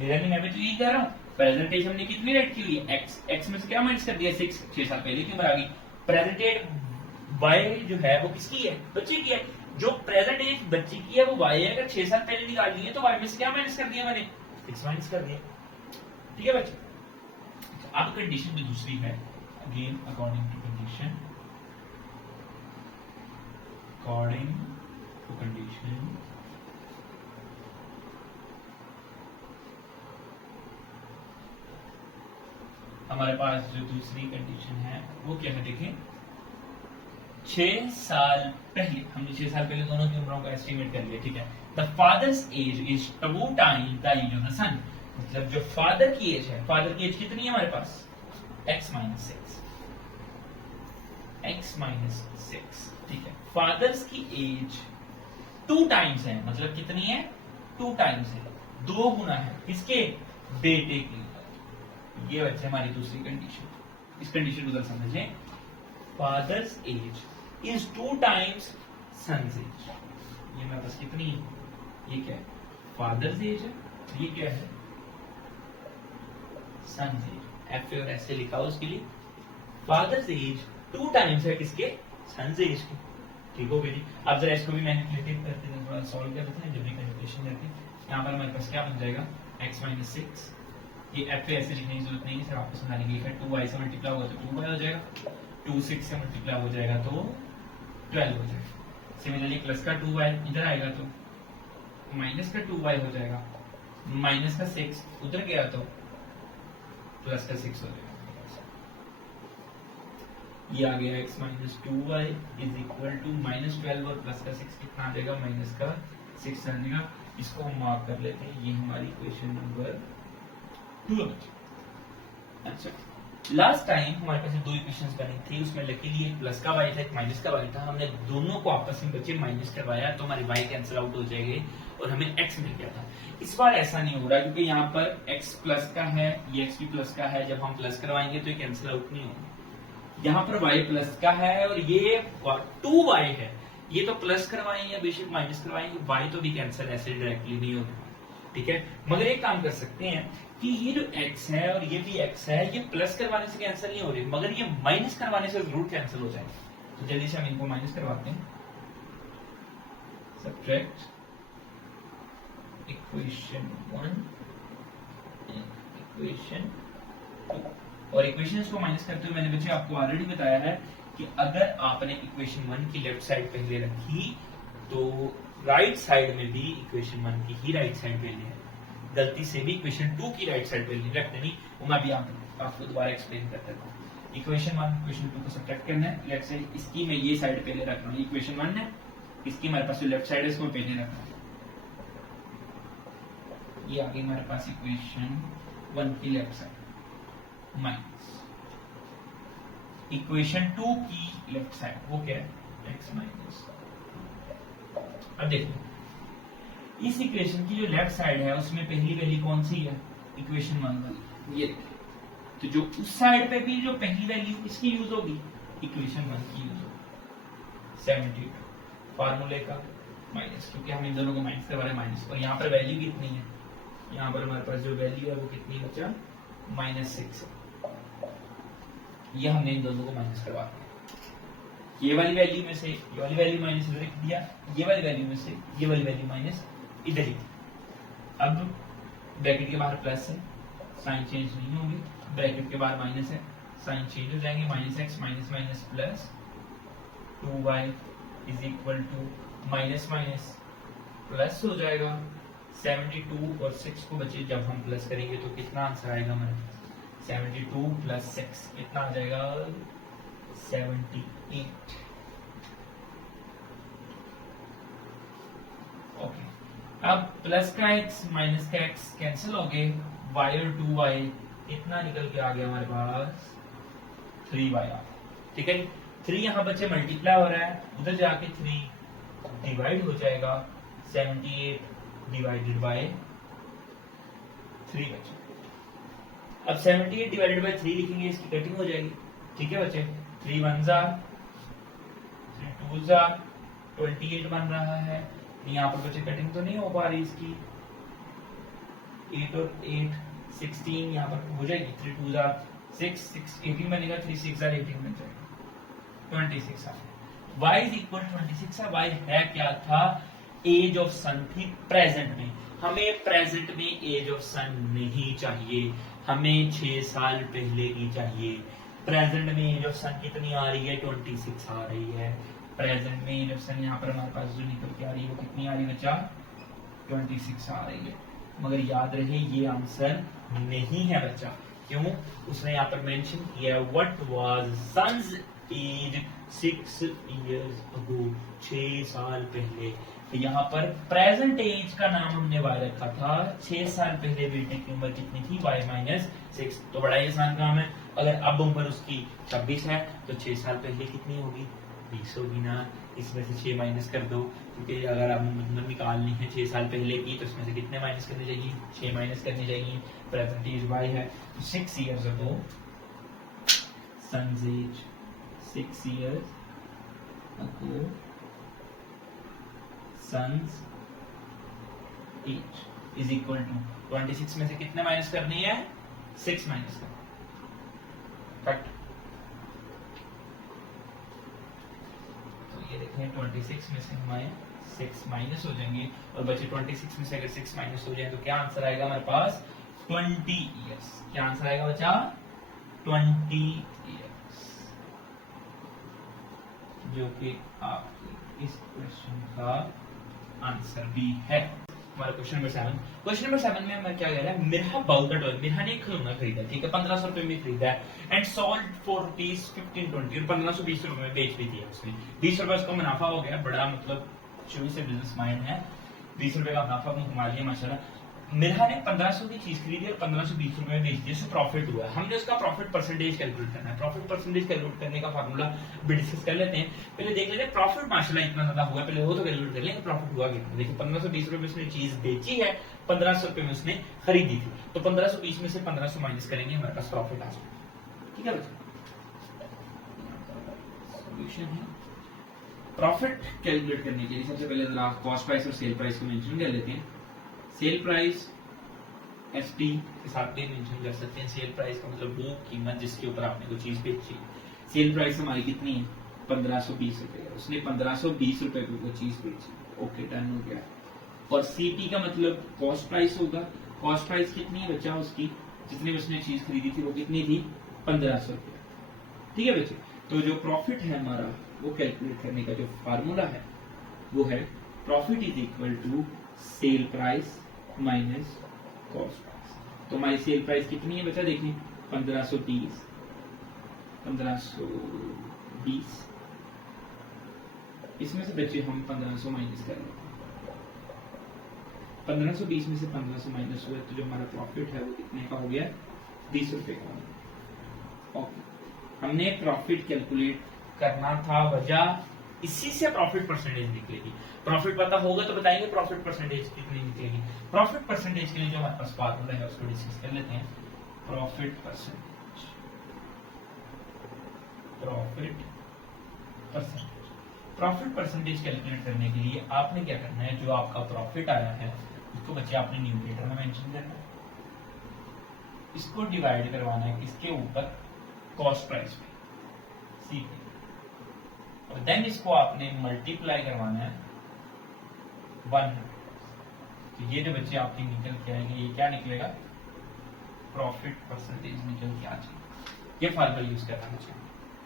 मेरा मैं भी तो यही कह रहा हूँ, प्रेजेंट एज हमने कितनी रेट की हुई है x में से क्या माइनस कर दिया 6, 6 साल पहले की उम्र आ गई। प्रेजेंट एज y जो है वो किसकी है, बच्चे की है। जो प्रेजेंट एज बच्चे की है वो y है, अगर 6 साल पहले निकालनी है तो y में से क्या माइनस कर दिया मैंने 6 माइनस कर दिया। ठीक है बच्चे, अब कंडीशन जो दूसरी है, again according to condition, according to condition हमारे पास जो दूसरी कंडीशन है वो क्या है, देखें 6 साल पहले, हमने 6 साल पहले दोनों की उम्रों का एस्टिमेट कर लिया। ठीक है, the father's age is 2 times the age of the son, मतलब जो फादर की एज है, फादर की एज कितनी है हमारे पास x माइनस 6। ठीक है, फादर्स की एज 2 टाइम्स है, मतलब कितनी है 2 टाइम्स है, 2 गुना है किसके, बेटे की। ये बच्चे हमारी दूसरी कंडीशन। इस कंडीशन को जरा समझें, father's age is 2 times son's age. ये मेरे पास कितनी है, ये क्या है फादर्स एज है, ये क्या है सन्स एज। एफ और ऐसे लिखा हो उसके लिए फादर्स एज 2 टाइम्स है किसके, सन्स एज के। ठीक हो गया जी। अब जरा इसको भी मैनिपुलेटिव करते हैं, थोड़ा सॉल्व कर देते हैं जब भी कैलकुलेशन करते हैं। यहाँ पर हमारे पास क्या बन जाएगा x माइनस 6, ये एफ पे ऐसे लिखने की जरूरत नहीं है, सिर्फ आपको समझाने के लिए है। 2y से मल्टीप्लाई होगा तो 2y हो जाएगा, 2 6 से मल्टीप्लाई हो जाएगा तो 12 हो जाएगा। सिमिलरली प्लस का 2y इधर आएगा तो माइनस का 2y हो जाएगा, माइनस का 6 उधर गया तो प्लस का 6 हो जाएगा। ये आ गया x minus 2y is equal to minus 12 और प्लस का 6 कितना आ जाएगा, माइनस का 6 आ जाएगा। इसको हम मार्क कर लेते हैं, ये हमारी इक्वेशन नंबर 2। अच्छा, लास्ट टाइम हमारे पास 2 इक्वेशंस बनी थी, उसमें लकीली एक प्लस का y था एक माइनस का y था। हमने दोनों को आपस में बच्चे माइनस करवाया तो हमारी y कैंसिल आउट हो जाएंगे और हमें x मिल गया था। इस बार ऐसा नहीं हो रहा क्योंकि यहाँ पर x प्लस का है, ये x भी प्लस का है, जब हम प्लस करवाएंगे तो ये कैंसिल आउट नहीं होगा। यहाँ पर y प्लस का है और ये 2y है, ये तो प्लस करवाएं या बेशक माइनस करवाएं, y तो भी कैंसिल ऐसे डायरेक्टली नहीं होगा। ठीक है, मगर एक काम कर सकते हैं कि ये जो x है और ये भी x है, ये प्लस करवाने से कैंसिल नहीं हो रही, मगर ये माइनस करवाने से जरूर कैंसिल हो जाएंगे। तो जल्दी से हम इनको माइनस करवाते हैं। सब्ट्रैक्ट इक्वेशन 1 इक्वेशन 2, और इक्वेशंस को माइनस करते हुए मैंने बच्चे आपको ऑलरेडी बताया है कि अगर आपने इक्वेशन 1 की लेफ्ट साइड पहले रखी तो राइट साइड में भी इक्वेशन 1 की ही राइट साइड पहले है। गलती से भी इक्वेशन 2 की राइट साइड पहले रख देनी, वो मैं भी आपको दोबारा एक्सप्लेन कर देता हूँ। इक्वेशन 1 इक्वेशन 2 को सब्ट्रैक्ट करना है, लेफ्ट साइड इसकी मैं ये साइड पहले रखना है, इक्वेशन 1 है, इसकी हमारे पास जो लेफ्ट साइड है इसको पहले रखना है। ये आ गई हमारे पास इक्वेशन 1 की लेफ्ट साइड माइनस इक्वेशन 2 की लेफ्ट साइड, वो क्या है, x माइनस। अब देखो इस इक्वेशन की जो लेफ्ट साइड है उसमें पहली वैल्यू कौन सी है, इक्वेशन 1 वाली, ये। तो जो उस साइड पे भी जो पहली वैल्यू इसकी यूज होगी, इक्वेशन 1 की यूज होगी, 72 फार्मूले का माइनस, क्योंकि हम इन दोनों को माइनस करवा रहे हैं माइनस। और यहाँ पर वैल्यू कितनी है, यहाँ पर हमारे पास जो वैल्यू है वो कितनी बचा, -6। ये हमने इन दोनों को माइनस करवा दिया, ये वाली वैल्यू में से ये वाली वैल्यू माइनस इधर लिख दिया, ये वाली वैल्यू में से ये वाली वैल्यू माइनस इधर लिख दिया। अब ब्रैकेट के बाहर प्लस है, साइन चेंज नहीं होगी, ब्रैकेट के बाहर माइनस है, साइन चेंज हो जाएंगे, -x minus minus plus 2y is equal to minus minus plus हो जाएगा 72 और 6 को बचे जब हम प्लस करेंगे तो कितना आंसर आएगा हमारे पास, 72 प्लस 6 कितना आ जाएगा, 78। ओके, अब प्लस का x माइनस का x कैंसिल हो गए, y और 2y इतना निकल के आ गया हमारे पास 3y आ। ठीक है, 3 यहाँ बच्चे मल्टीप्लाई हो रहा है, उधर जाके 3 डिवाइड हो जाएगा, 78 डिवाइडेड बाय 3 बचे। अब 78 डिवाइडेड बाय 3 लिखेंगे, इसकी कटिंग हो जाएगी। ठीक है बच्चे, 3 1 जार 3 2 जार 28 बन रहा है। यहाँ पर बच्चे कटिंग तो नहीं हो पा रही इसकी, 8 और 8 16 यहाँ पर हो जाएगी, 3 2 जार 6 6 18 बनेगा, 3 6 जार 18 बन जाएगा, 26 आ। y इज इक्वल 26 है। y है क्या था, एज ऑफ सन थी प्रेजेंट में। हमें प्रेजेंट में एज ऑफ सन नहीं चाहिए, हमें 6 साल पहले की चाहिए। प्रेजेंट में एज ऑफ सन कितनी आ रही है, 26 आ रही है। प्रेजेंट में एज ऑफ सन यहाँ पर हमारे पास जो निकल के आ रही है वो कितनी आ रही है बच्चा, 26 आ रही है। मगर याद रहे ये आंसर नहीं है बच्चा, क्यों, उसने यहाँ पर मेंशन किया what was son's age 6 years ago, 6 साल पहले। तो यहाँ पर प्रेजेंट एज का नाम हमने y रखा था, 6 साल पहले बेटे की उम्र कितनी थी, y माइनस 6। तो बड़ा ही आसान काम है, अगर अब उम्र उसकी 26 है तो 6 साल पहले कितनी होगी, 20 होगी ना। इसमें से 6 माइनस कर दो, क्योंकि अगर आप उम्र निकालनी है 6 साल पहले की तो इसमें से कितने माइनस करने चाहिए, 6 माइनस करनी चाहिए। प्रेजेंट एज y है, तो 6 years ago son's age 6 years ago son's age is equal to 26 में से कितने माइनस करनी है, 6 माइनस करना। कट। तो ये देखें 26 में से हमारे 6 माइनस हो जाएंगे और बचे 26 में से अगर 6 माइनस हो जाए तो क्या आंसर आएगा हमारे पास 20 ईयर्स। क्या आंसर आएगा बच्चा 20 ईयर्स, जो कि आपके इस क्वेश्चन का आंसर भी है। हमारा क्वेश्चन नंबर 7। क्वेश्चन नंबर 7 में हमें क्या कह रहा है, Mirha bought the toy, Mirha ने एक खिलौना खरीदा, ठीक है, 1500 रुपए में खरीदा है एंड सोल्ड फॉर रुपीज 1520 और 1520 रुपए में बेच भी दिया उसने। 20 रुपए उसका मुनाफा हो गया, बड़ा मतलब शुरू से बिजनेस माइंड है, 20 रुपए का मुनाफा कमा लिया माशाल्लाह। मिरहा ने 1500 की चीज खरीदी और 1520 रुपए में बेच दी, उससे प्रॉफिट हुआ। हमने उसका प्रॉफिट परसेंटेज कैलकुलेट करना है। प्रॉफिट परसेंटेज कैलकुलेट करने का फार्मूला भी डिस्कस कर लेते हैं। पहले देख लेते हैं प्रॉफिट माशाल्लाह इतना ज्यादा हुआ, पहले वो तो कैलकुलेट कर लेंगे प्रॉफिट हुआ कितना। देखिए 1520 रुपए में उसने चीज बेची है, 1500 रुपए में उसने खरीदी थी, तो 1520 में से 1500 माइनस करेंगे, हमारे पास प्रॉफिट आ जाएगा। ठीक है बच्चों, सॉल्यूशन है। प्रॉफिट कैलकुलेट करने के लिए सबसे पहले जरा कॉस्ट प्राइस और सेल प्राइस को मेंशन कर लेते हैं। सेल प्राइस एसपी के साथ भी मेंशन कर सकते हैं। सेल प्राइस का मतलब वो कीमत जिसके ऊपर आपने कोई चीज बेची। सेल प्राइस हमारी कितनी है 1520 रुपए, उसने 1520 रुपए की वो चीज बेची, ओके डन हो गया। और सीपी का मतलब कॉस्ट प्राइस होगा। कॉस्ट प्राइस कितनी है बच्चा उसकी, जितनी उसने चीज खरीदी थी वो कितनी थी 1500 रुपए। ठीक है बच्चे, तो जो प्रॉफिट है हमारा वो कैलकुलेट करने का जो फार्मूला है वो है profit is equal to sale price minus cost price. तो हमारी सेल प्राइस कितनी है बच्चा, देखिए 1520 इसमें से बच्चे हम 1500 माइनस कर लेते हैं। 1520 में से 1500 माइनस हुआ तो जो हमारा प्रॉफिट है वो कितने का हो गया 20 रुपए का। ओके, हमने प्रॉफिट कैलकुलेट करना था, वजह इसी से प्रॉफिट परसेंटेज निकलेगी। प्रॉफिट पता होगा तो बताएंगे प्रॉफिट परसेंटेज कितनी निकलेगी। प्रॉफिट परसेंटेज के लिए जो हमारे पास फार्मूला है उसको डिस्कस कर लेते हैं। Profit percentage, profit percentage calculate करने के लिए आपने क्या करना है, जो आपका प्रॉफिट आया है उसको बच्चे आपने न्यूमरेटर में मेंशन करना है, इसको डिवाइड करवाना है किसके ऊपर, कॉस्ट प्राइस पे, सी पे, और देन इसको आपने मल्टीप्लाई करवाना है 100। तो ये जो बच्चे आपके निकल के आएंगे, ये क्या निकलेगा, प्रॉफिट परसेंटेज निकल के आ जाएगा। ये फार्मूला यूज करना चाहिए।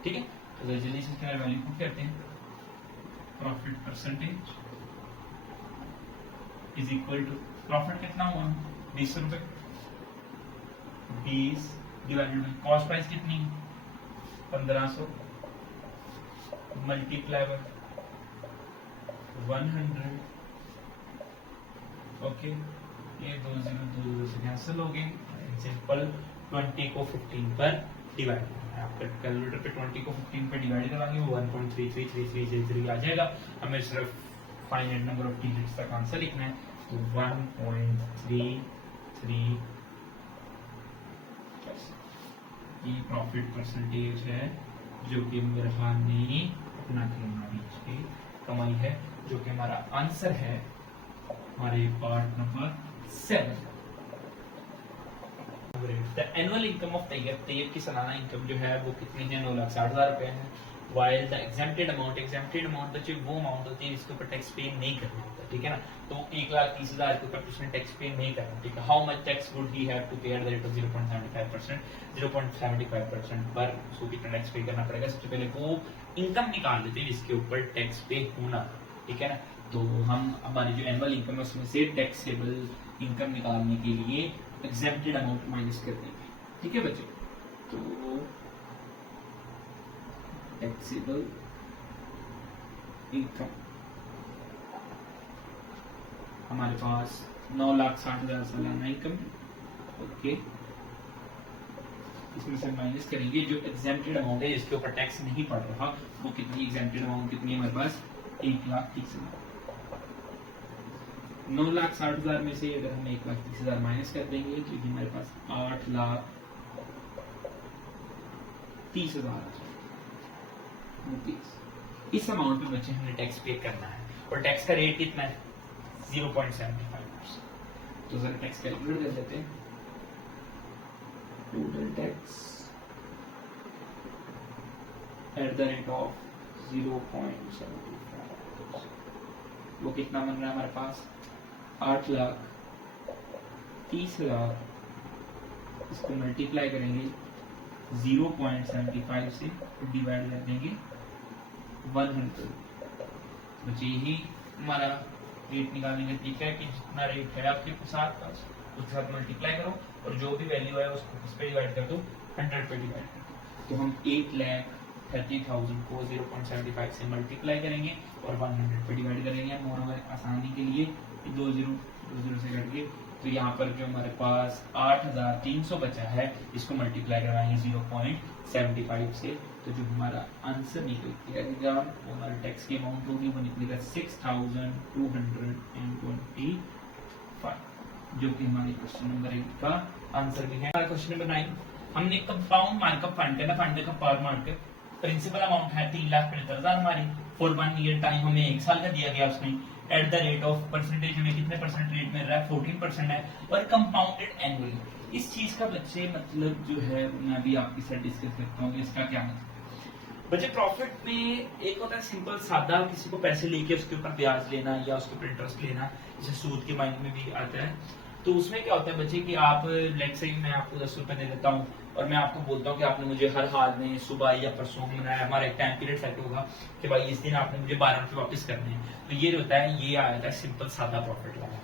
ठीक है, तो जल्दी से इसके वैल्यू को कहते हैं profit percentage is equal to, profit कितना हुआ 20 रुपए, 20 डिवाइडेड बाय कॉस्ट प्राइस कितनी 1500 मल्टीप्लाई बाय 100। ओके, ये 2 0 से कैंसिल हो गए। सिंपल 20 को 15 पर डिवाइड करना है। आपका कैलकुलेटर पे 20 को 15 पर डिवाइड कराएंगे, वो 1.333333 आ जाएगा। हमें सिर्फ फाइनाइट नंबर ऑफ डिजिट्स तक आंसर लिखना है, तो 1.33। ये प्रॉफिट परसेंटेज है जो कि मिरहा ने अपना खिलौना बेच के कमाई है, जो कि हमारा आंसर है हमारे part number 7। The annual income of Tayyab, Tayyab की सालाना इनकम जो है वो कितनी है 9,60,000 रुपए है। वाइल द एग्जेम्प्टेड अमाउंट बच्चे वो अमाउंट होती है जिसके ऊपर टैक्स पे नहीं करना होता, ठीक है ना। तो 1,30,000 के ऊपर उसने टैक्स पे नहीं करना, ठीक है। How much tax would he have to pay at the rate of 0.75%, 0.75% पर उसको कितना टैक्स पे करना पड़ेगा। सबसे पहले वो इनकम निकाल लेते हैं जिसके ऊपर टैक्स पे होना, ठीक है ना। तो हम हमारी जो एनुअल इनकम है उसमें से टैक्सेबल इनकम निकालने के लिए एग्जेम्प्टेड अमाउंट माइनस कर देंगे, ठीक है बच्चे। तो टैक्सेबल इनकम हमारे पास 9,60,000 सालाना इनकम, ओके। इसमें से माइनस करेंगे जो एग्जेम्प्टेड अमाउंट है जिसके ऊपर टैक्स नहीं पड़ रहा, वो कितनी एग्जेम्प्टेड अमाउंट कितनी है हमारे पास 1,30,000। 9,60,000 में से अगर हम 1,30,000 माइनस कर देंगे तो ये हमारे पास 8,30,000 रुपीज। इस अमाउंट पे बच्चे हमने टैक्स पे करना है और टैक्स का रेट कितना है 0.75%। तो जरा टैक्स कैलकुलेट कर लेते हैं। Total tax at the rate of 0.75, वो कितना बन रहा है हमारे पास 8,30,000, इसको मल्टीप्लाई करेंगे 0.75 से, डिवाइड कर देंगे 100, बच्चे यही हमारा रेट निकालने का तरीका है कि जितना रेट है आपके साथ उसके साथ मल्टीप्लाई करो और जो भी वैल्यू है उसको किस पे डिवाइड कर दो, 100 पे डिवाइड कर दो। तो हम 8,30,000 को 0.75 से मल्टीप्लाई करेंगे और 100 पे डिवाइड करेंगे। मोर आसानी के लिए 2 0 से कट के, तो यहाँ पर जो हमारे पास 8,300 बचा है इसको मल्टीप्लाई कराएंगे 0.75 से, तो जो हमारा आंसर निकलेगा वो हमारा टैक्स की अमाउंट होगी, वो निकलेगा 6,225, जो कि हमारे क्वेश्चन नंबर 8 का आंसर भी है। क्वेश्चन नंबर 9, हमने कंपाउंड मार्कअप फाइंड करना, फाइंड का पावर मार्कअप। प्रिंसिपल अमाउंट है 3,75,000 हमारी, फॉर 1 ईयर टाइम हमें 1 साल का दिया गया उसमें। Eight the rate of percentage हमें कितने परसेंट रेट मिल रहा है, 14% है, और कंपाउंडेड एनुअली। इस चीज का बच्चे मतलब जो है मैं भी आपके साथ डिस्कस करता हूँ इसका क्या मतलब। बच्चे प्रॉफिट में एक होता है सिंपल सादा, किसी को पैसे लेके उसके ऊपर ब्याज लेना या उसके ऊपर इंटरेस्ट लेना, जैसे सूद के माइंड में भी आता है। तो उसमें क्या होता है बच्चे कि आप लेट्स से मैं आपको 10 रुपए दे देता हूँ और मैं आपको बोलता हूँ कि आपने मुझे हर हाल में सुबह या परसों मनाया, हमारा एक टाइम पीरियड सेट होगा कि भाई इस दिन आपने मुझे 12 रुपए वापस करने हैं। तो ये होता है, ये आ जाता है सिंपल सादा प्रॉफिट वाला,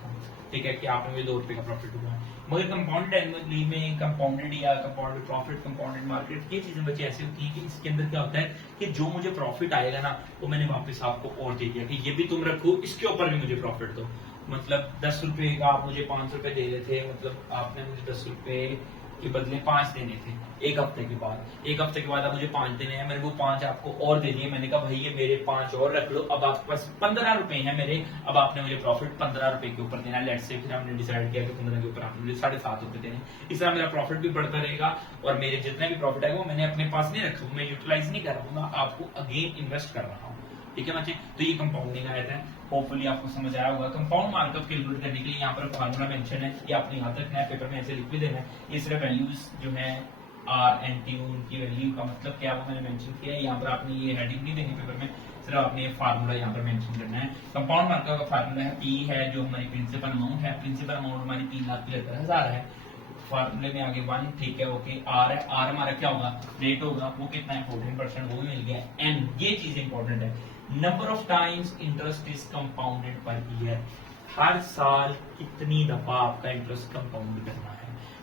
ठीक है, कि आपने मुझे 2 रुपए का प्रॉफिट हुआ। मगर कंपाउंडेड एनुअली में कंपाउंडेड या कंपाउंडेड प्रॉफिट, कंपाउंडेड मार्केट, ये चीजें बच्चे ऐसी होती है कि इसके अंदर क्या होता है कि जो मुझे प्रॉफिट आएगा ना वो मैंने वापस आपको और दे दिया कि ये भी तुम रखो, इसके ऊपर भी मुझे प्रॉफिट दो। मतलब 10 रुपए का आप मुझे 5 रुपए दे रहे थे, मतलब आपने मुझे 10 रुपए के बदले 5 देने थे एक हफ्ते के बाद, एक हफ्ते के बाद आप मुझे 5 देने हैं, मैंने वो 5 आपको और दे दिए। मैंने कहा भाई ये मेरे 5 और रख लो, अब आपके पास 15 रुपए हैं मेरे, अब आपने मुझे प्रॉफिट 15 रुपए के ऊपर देना है। लेट्स से फिर हमने डिसाइड किया कि 15 के ऊपर आपने मुझे 7.5 रुपए देने। इस तरह मेरा प्रॉफिट भी बढ़ता रहेगा और मेरे जितने भी प्रॉफिट है वो मैंने अपने पास नहीं रखा, मैं यूटिलाइज नहीं कर रहा हूँ, आपको अगेन इन्वेस्ट कर रहा हूँ, ठीक है बच्चे। तो ये कंपाउंडिंग रहता है, होपफुली आपको समझ आया होगा। कंपाउंड मार्कअप कैलकुलेट करने के लिए यहाँ पर फार्मूला मेंशन है, ये आपने याद रखना है, पेपर में ऐसे लिख भी देना है। ये सिर्फ वैल्यूज जो है आर एंड टी, उनकी वैल्यू का मतलब क्या वो मैंने मेंशन किया है। यहाँ पर आपने ये हेडिंग नहीं देनी पेपर में, सिर्फ आपने ये फार्मूला यहाँ पर मेंशन करना है। कंपाउंड मार्कअप का फार्मूला है पी है जो हमारी प्रिंसिपल अमाउंट है, प्रिंसिपल अमाउंट हमारी 3,73,000 है। फार्मूले में आगे 1, ठीक है, ओके। आर है, आर हमारा क्या होगा, रेट होगा, वो कितना है 14%, वो भी मिल गया। एन, ये चीज इंपॉर्टेंट है, number of times interest is compounded per year, हर साल कितनी दफा आपका इंटरेस्ट कंपाउंड करना है।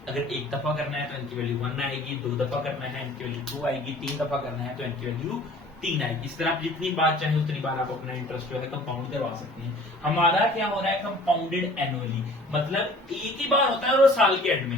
अगर एक दफा करना है तो इनकी वैल्यू 1 आएगी, 2 दफा करना है इनकी वैल्यू 2 आएगी, 3 दफा करना है तो इनकी वैल्यू 3 आएगी। इस तरह आप जितनी बार चाहे उतनी बार आप अपना इंटरेस्ट जो है कंपाउंड करवा सकते हैं। हमारा क्या हो रहा है, कंपाउंडेड एनुअली, मतलब एक ही बार होता है और वो साल के एंड में,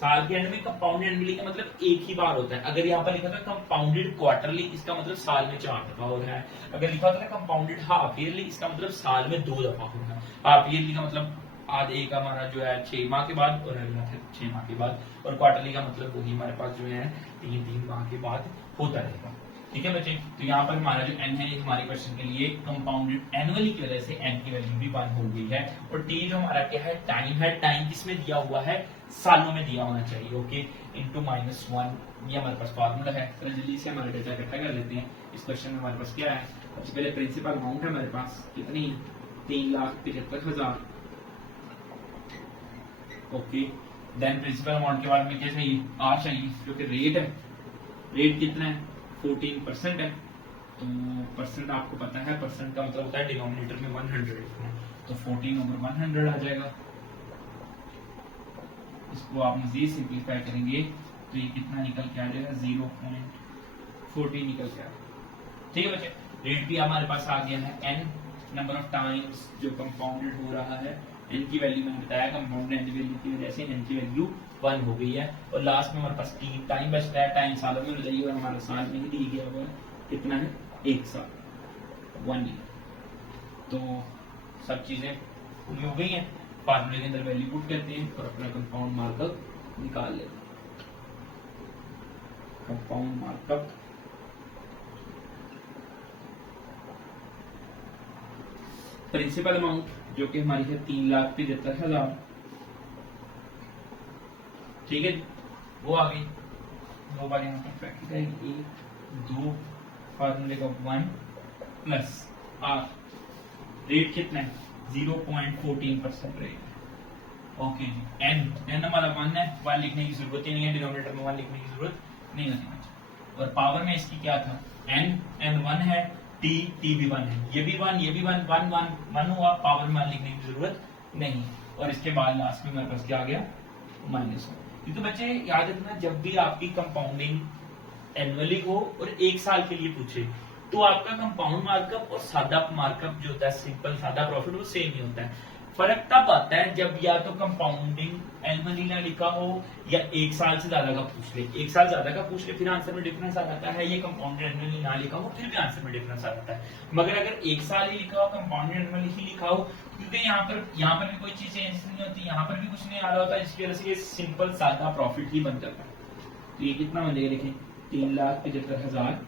साल के एंड में कंपाउंडेड एनुअली का मतलब एक ही बार होता है। अगर यहाँ पर लिखा था कंपाउंडेड क्वार्टरली, इसका मतलब साल में 4 दफा हो रहा है। अगर लिखा था कंपाउंडेड हाफ ईयरली, इसका मतलब साल में 2 दफा हो रहा है। हाफ ईयरली का मतलब आज एक हमारा जो है 6 माह के बाद और अगला 6 माह के बाद, और क्वार्टरली का मतलब वही हमारे पास जो है 3 माह के बाद होता रहेगा, ठीक है बच्चे। तो यहाँ पर हमारा जो एन है हमारे क्वेश्चन के लिए कंपाउंडेड एनुअली की वजह से एन की वैल्यू भी 1 हो गई है। और टी जो हमारा क्या है, टाइम है, टाइम किसमें दिया हुआ है, सालों में दिया होना चाहिए, ओके, इंटू -1, ये हमारे पास फार्मूला है। तो जल्दी से हमारा डेटा इकट्ठा कर लेते हैं। इस क्वेश्चन में हमारे पास क्या है, सबसे पहले प्रिंसिपल अमाउंट है हमारे पास कितनी, 3,75,000, ओके। देन प्रिंसिपल अमाउंट के बाद में क्या चाहिए, आर चाहिए, क्योंकि रेट है, रेट कितना है 14% है। तो परसेंट आपको पता है, परसेंट का मतलब होता है डिनोमिनेटर में 100, तो 14/100 आ जाएगा। इसको आप मजीद सिंप्लीफाई करेंगे तो ये कितना निकल के आ जाएगा, 0.40 निकल के आ जाएगा, ठीक है बच्चे। रेट भी हमारे पास आ गया है, एन नंबर ऑफ टाइम्स जो कंपाउंडेड हो रहा है, एन की वैल्यू मैंने बताया कंपाउंडेड एन की वैल्यू की वजह से एन की वैल्यू 1 हो गई है। और लास्ट में हमारे पास टाइम बचता है, टाइम सालों में बताइए, और हमारा साल में ही दिया गया हुआ है कितना है, 1 साल, 1 ईयर। तो सब चीजें पूरी हो गई हैं, फार्मूले के अंदर वैल्यू पुट करते हैं और अपना कंपाउंड मार्कअप निकाल लेते हैं। कंपाउंड मार्कअप प्रिंसिपल अमाउंट जो कि हमारी है 3,75,000, ठीक है, वो आ गई। 2 बार यहाँ पर प्रैक्टिस करेंगे, 1 दो फार्मूले का 1 प्लस आर, रेट कितना है 0.14% रेट। ओके जी, एन हमारा 1 है, 1 लिखने की जरूरत ही नहीं है, डिनोमिनेटर में 1 लिखने की जरूरत नहीं होती। और पावर में इसकी क्या था, एन 1 है, टी भी 1 है, ये भी 1 ये भी 1 1 1 1 हुआ, पावर में 1 लिखने की जरूरत नहीं है। और इसके बाद लास्ट में मेरे पास क्या आ गया -1। तो बच्चे याद रखना, जब भी आपकी कंपाउंडिंग एनुअली हो और 1 साल के लिए पूछे तो आपका कंपाउंड मार्कअप और सादा मार्कअप जो होता है, सिंपल सादा प्रॉफिट, वो सेम ही होता है। फर्क तब आता है जब या तो कंपाउंडिंग एनुअली ना लिखा हो या 1 साल से ज्यादा का पूछ ले। 1 साल ज्यादा का पूछ ले फिर आंसर में डिफरेंस आ जाता है, ये कंपाउंडेड एनुअली ना लिखा हो फिर भी आंसर में डिफरेंस आ जाता है। मगर अगर 1 साल ही लिखा हो, कंपाउंडेड एनुअली ही लिखा हो, क्योंकि यहाँ पर भी कोई चीज चेंज नहीं होती, यहाँ पर भी कुछ नहीं आ रहा होता, जिसकी वजह से ये सिंपल सादा प्रॉफिट ही बन जाता है। तो ये कितना बन जाएगा, देखें 3,75,000,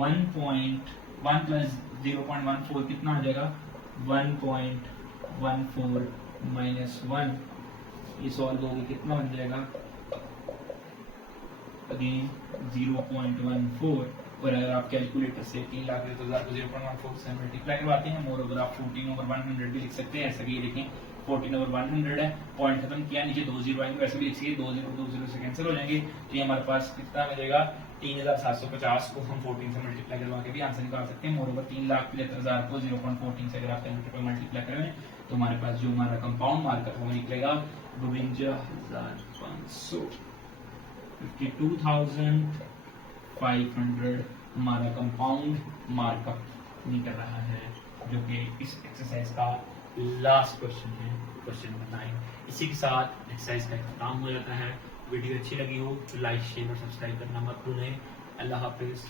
1 प्लस 0.14 कितना आ जाएगा 1.14 माइनस 1, ये सॉल्व होगी कितना बन जाएगा अगेन 0.14। और अगर आप कैलकुलेटर से 3,75,000 को 0.14 से मल्टीप्लाई करवाते हैं, मोर ओवर आप 14/100 भी लिख सकते हैं, ऐसा भी ये लिखें 14/100 है, पॉइंट खत्म किया, नीचे 2 0 आएंगे, वैसे भी लिख सकते 2 0 से कैंसिल हो जाएंगे। तो ये हमारे पास कितना मिलेगा 3,750 को हम 14 से मल्टीप्लाई करवा के भी आंसर निकाल सकते हैं। मोर ओवर 3,75,000 को 0.14 से अगर आप कैलकुलेटर पर मल्टीप्लाई करें तो हमारे पास जो हमारा कंपाउंड मार्कअप वो निकलेगा 52,500, 52,500 हमारा कंपाउंड मार्कअप निकल रहा है, जो कि इस एक्सरसाइज का लास्ट क्वेश्चन है, क्वेश्चन नंबर 9। इसी के साथ एक्सरसाइज का खत्म हो जाता है। वीडियो अच्छी लगी हो तो लाइक शेयर और सब्सक्राइब करना मत भूलें। अल्लाह हाफिज।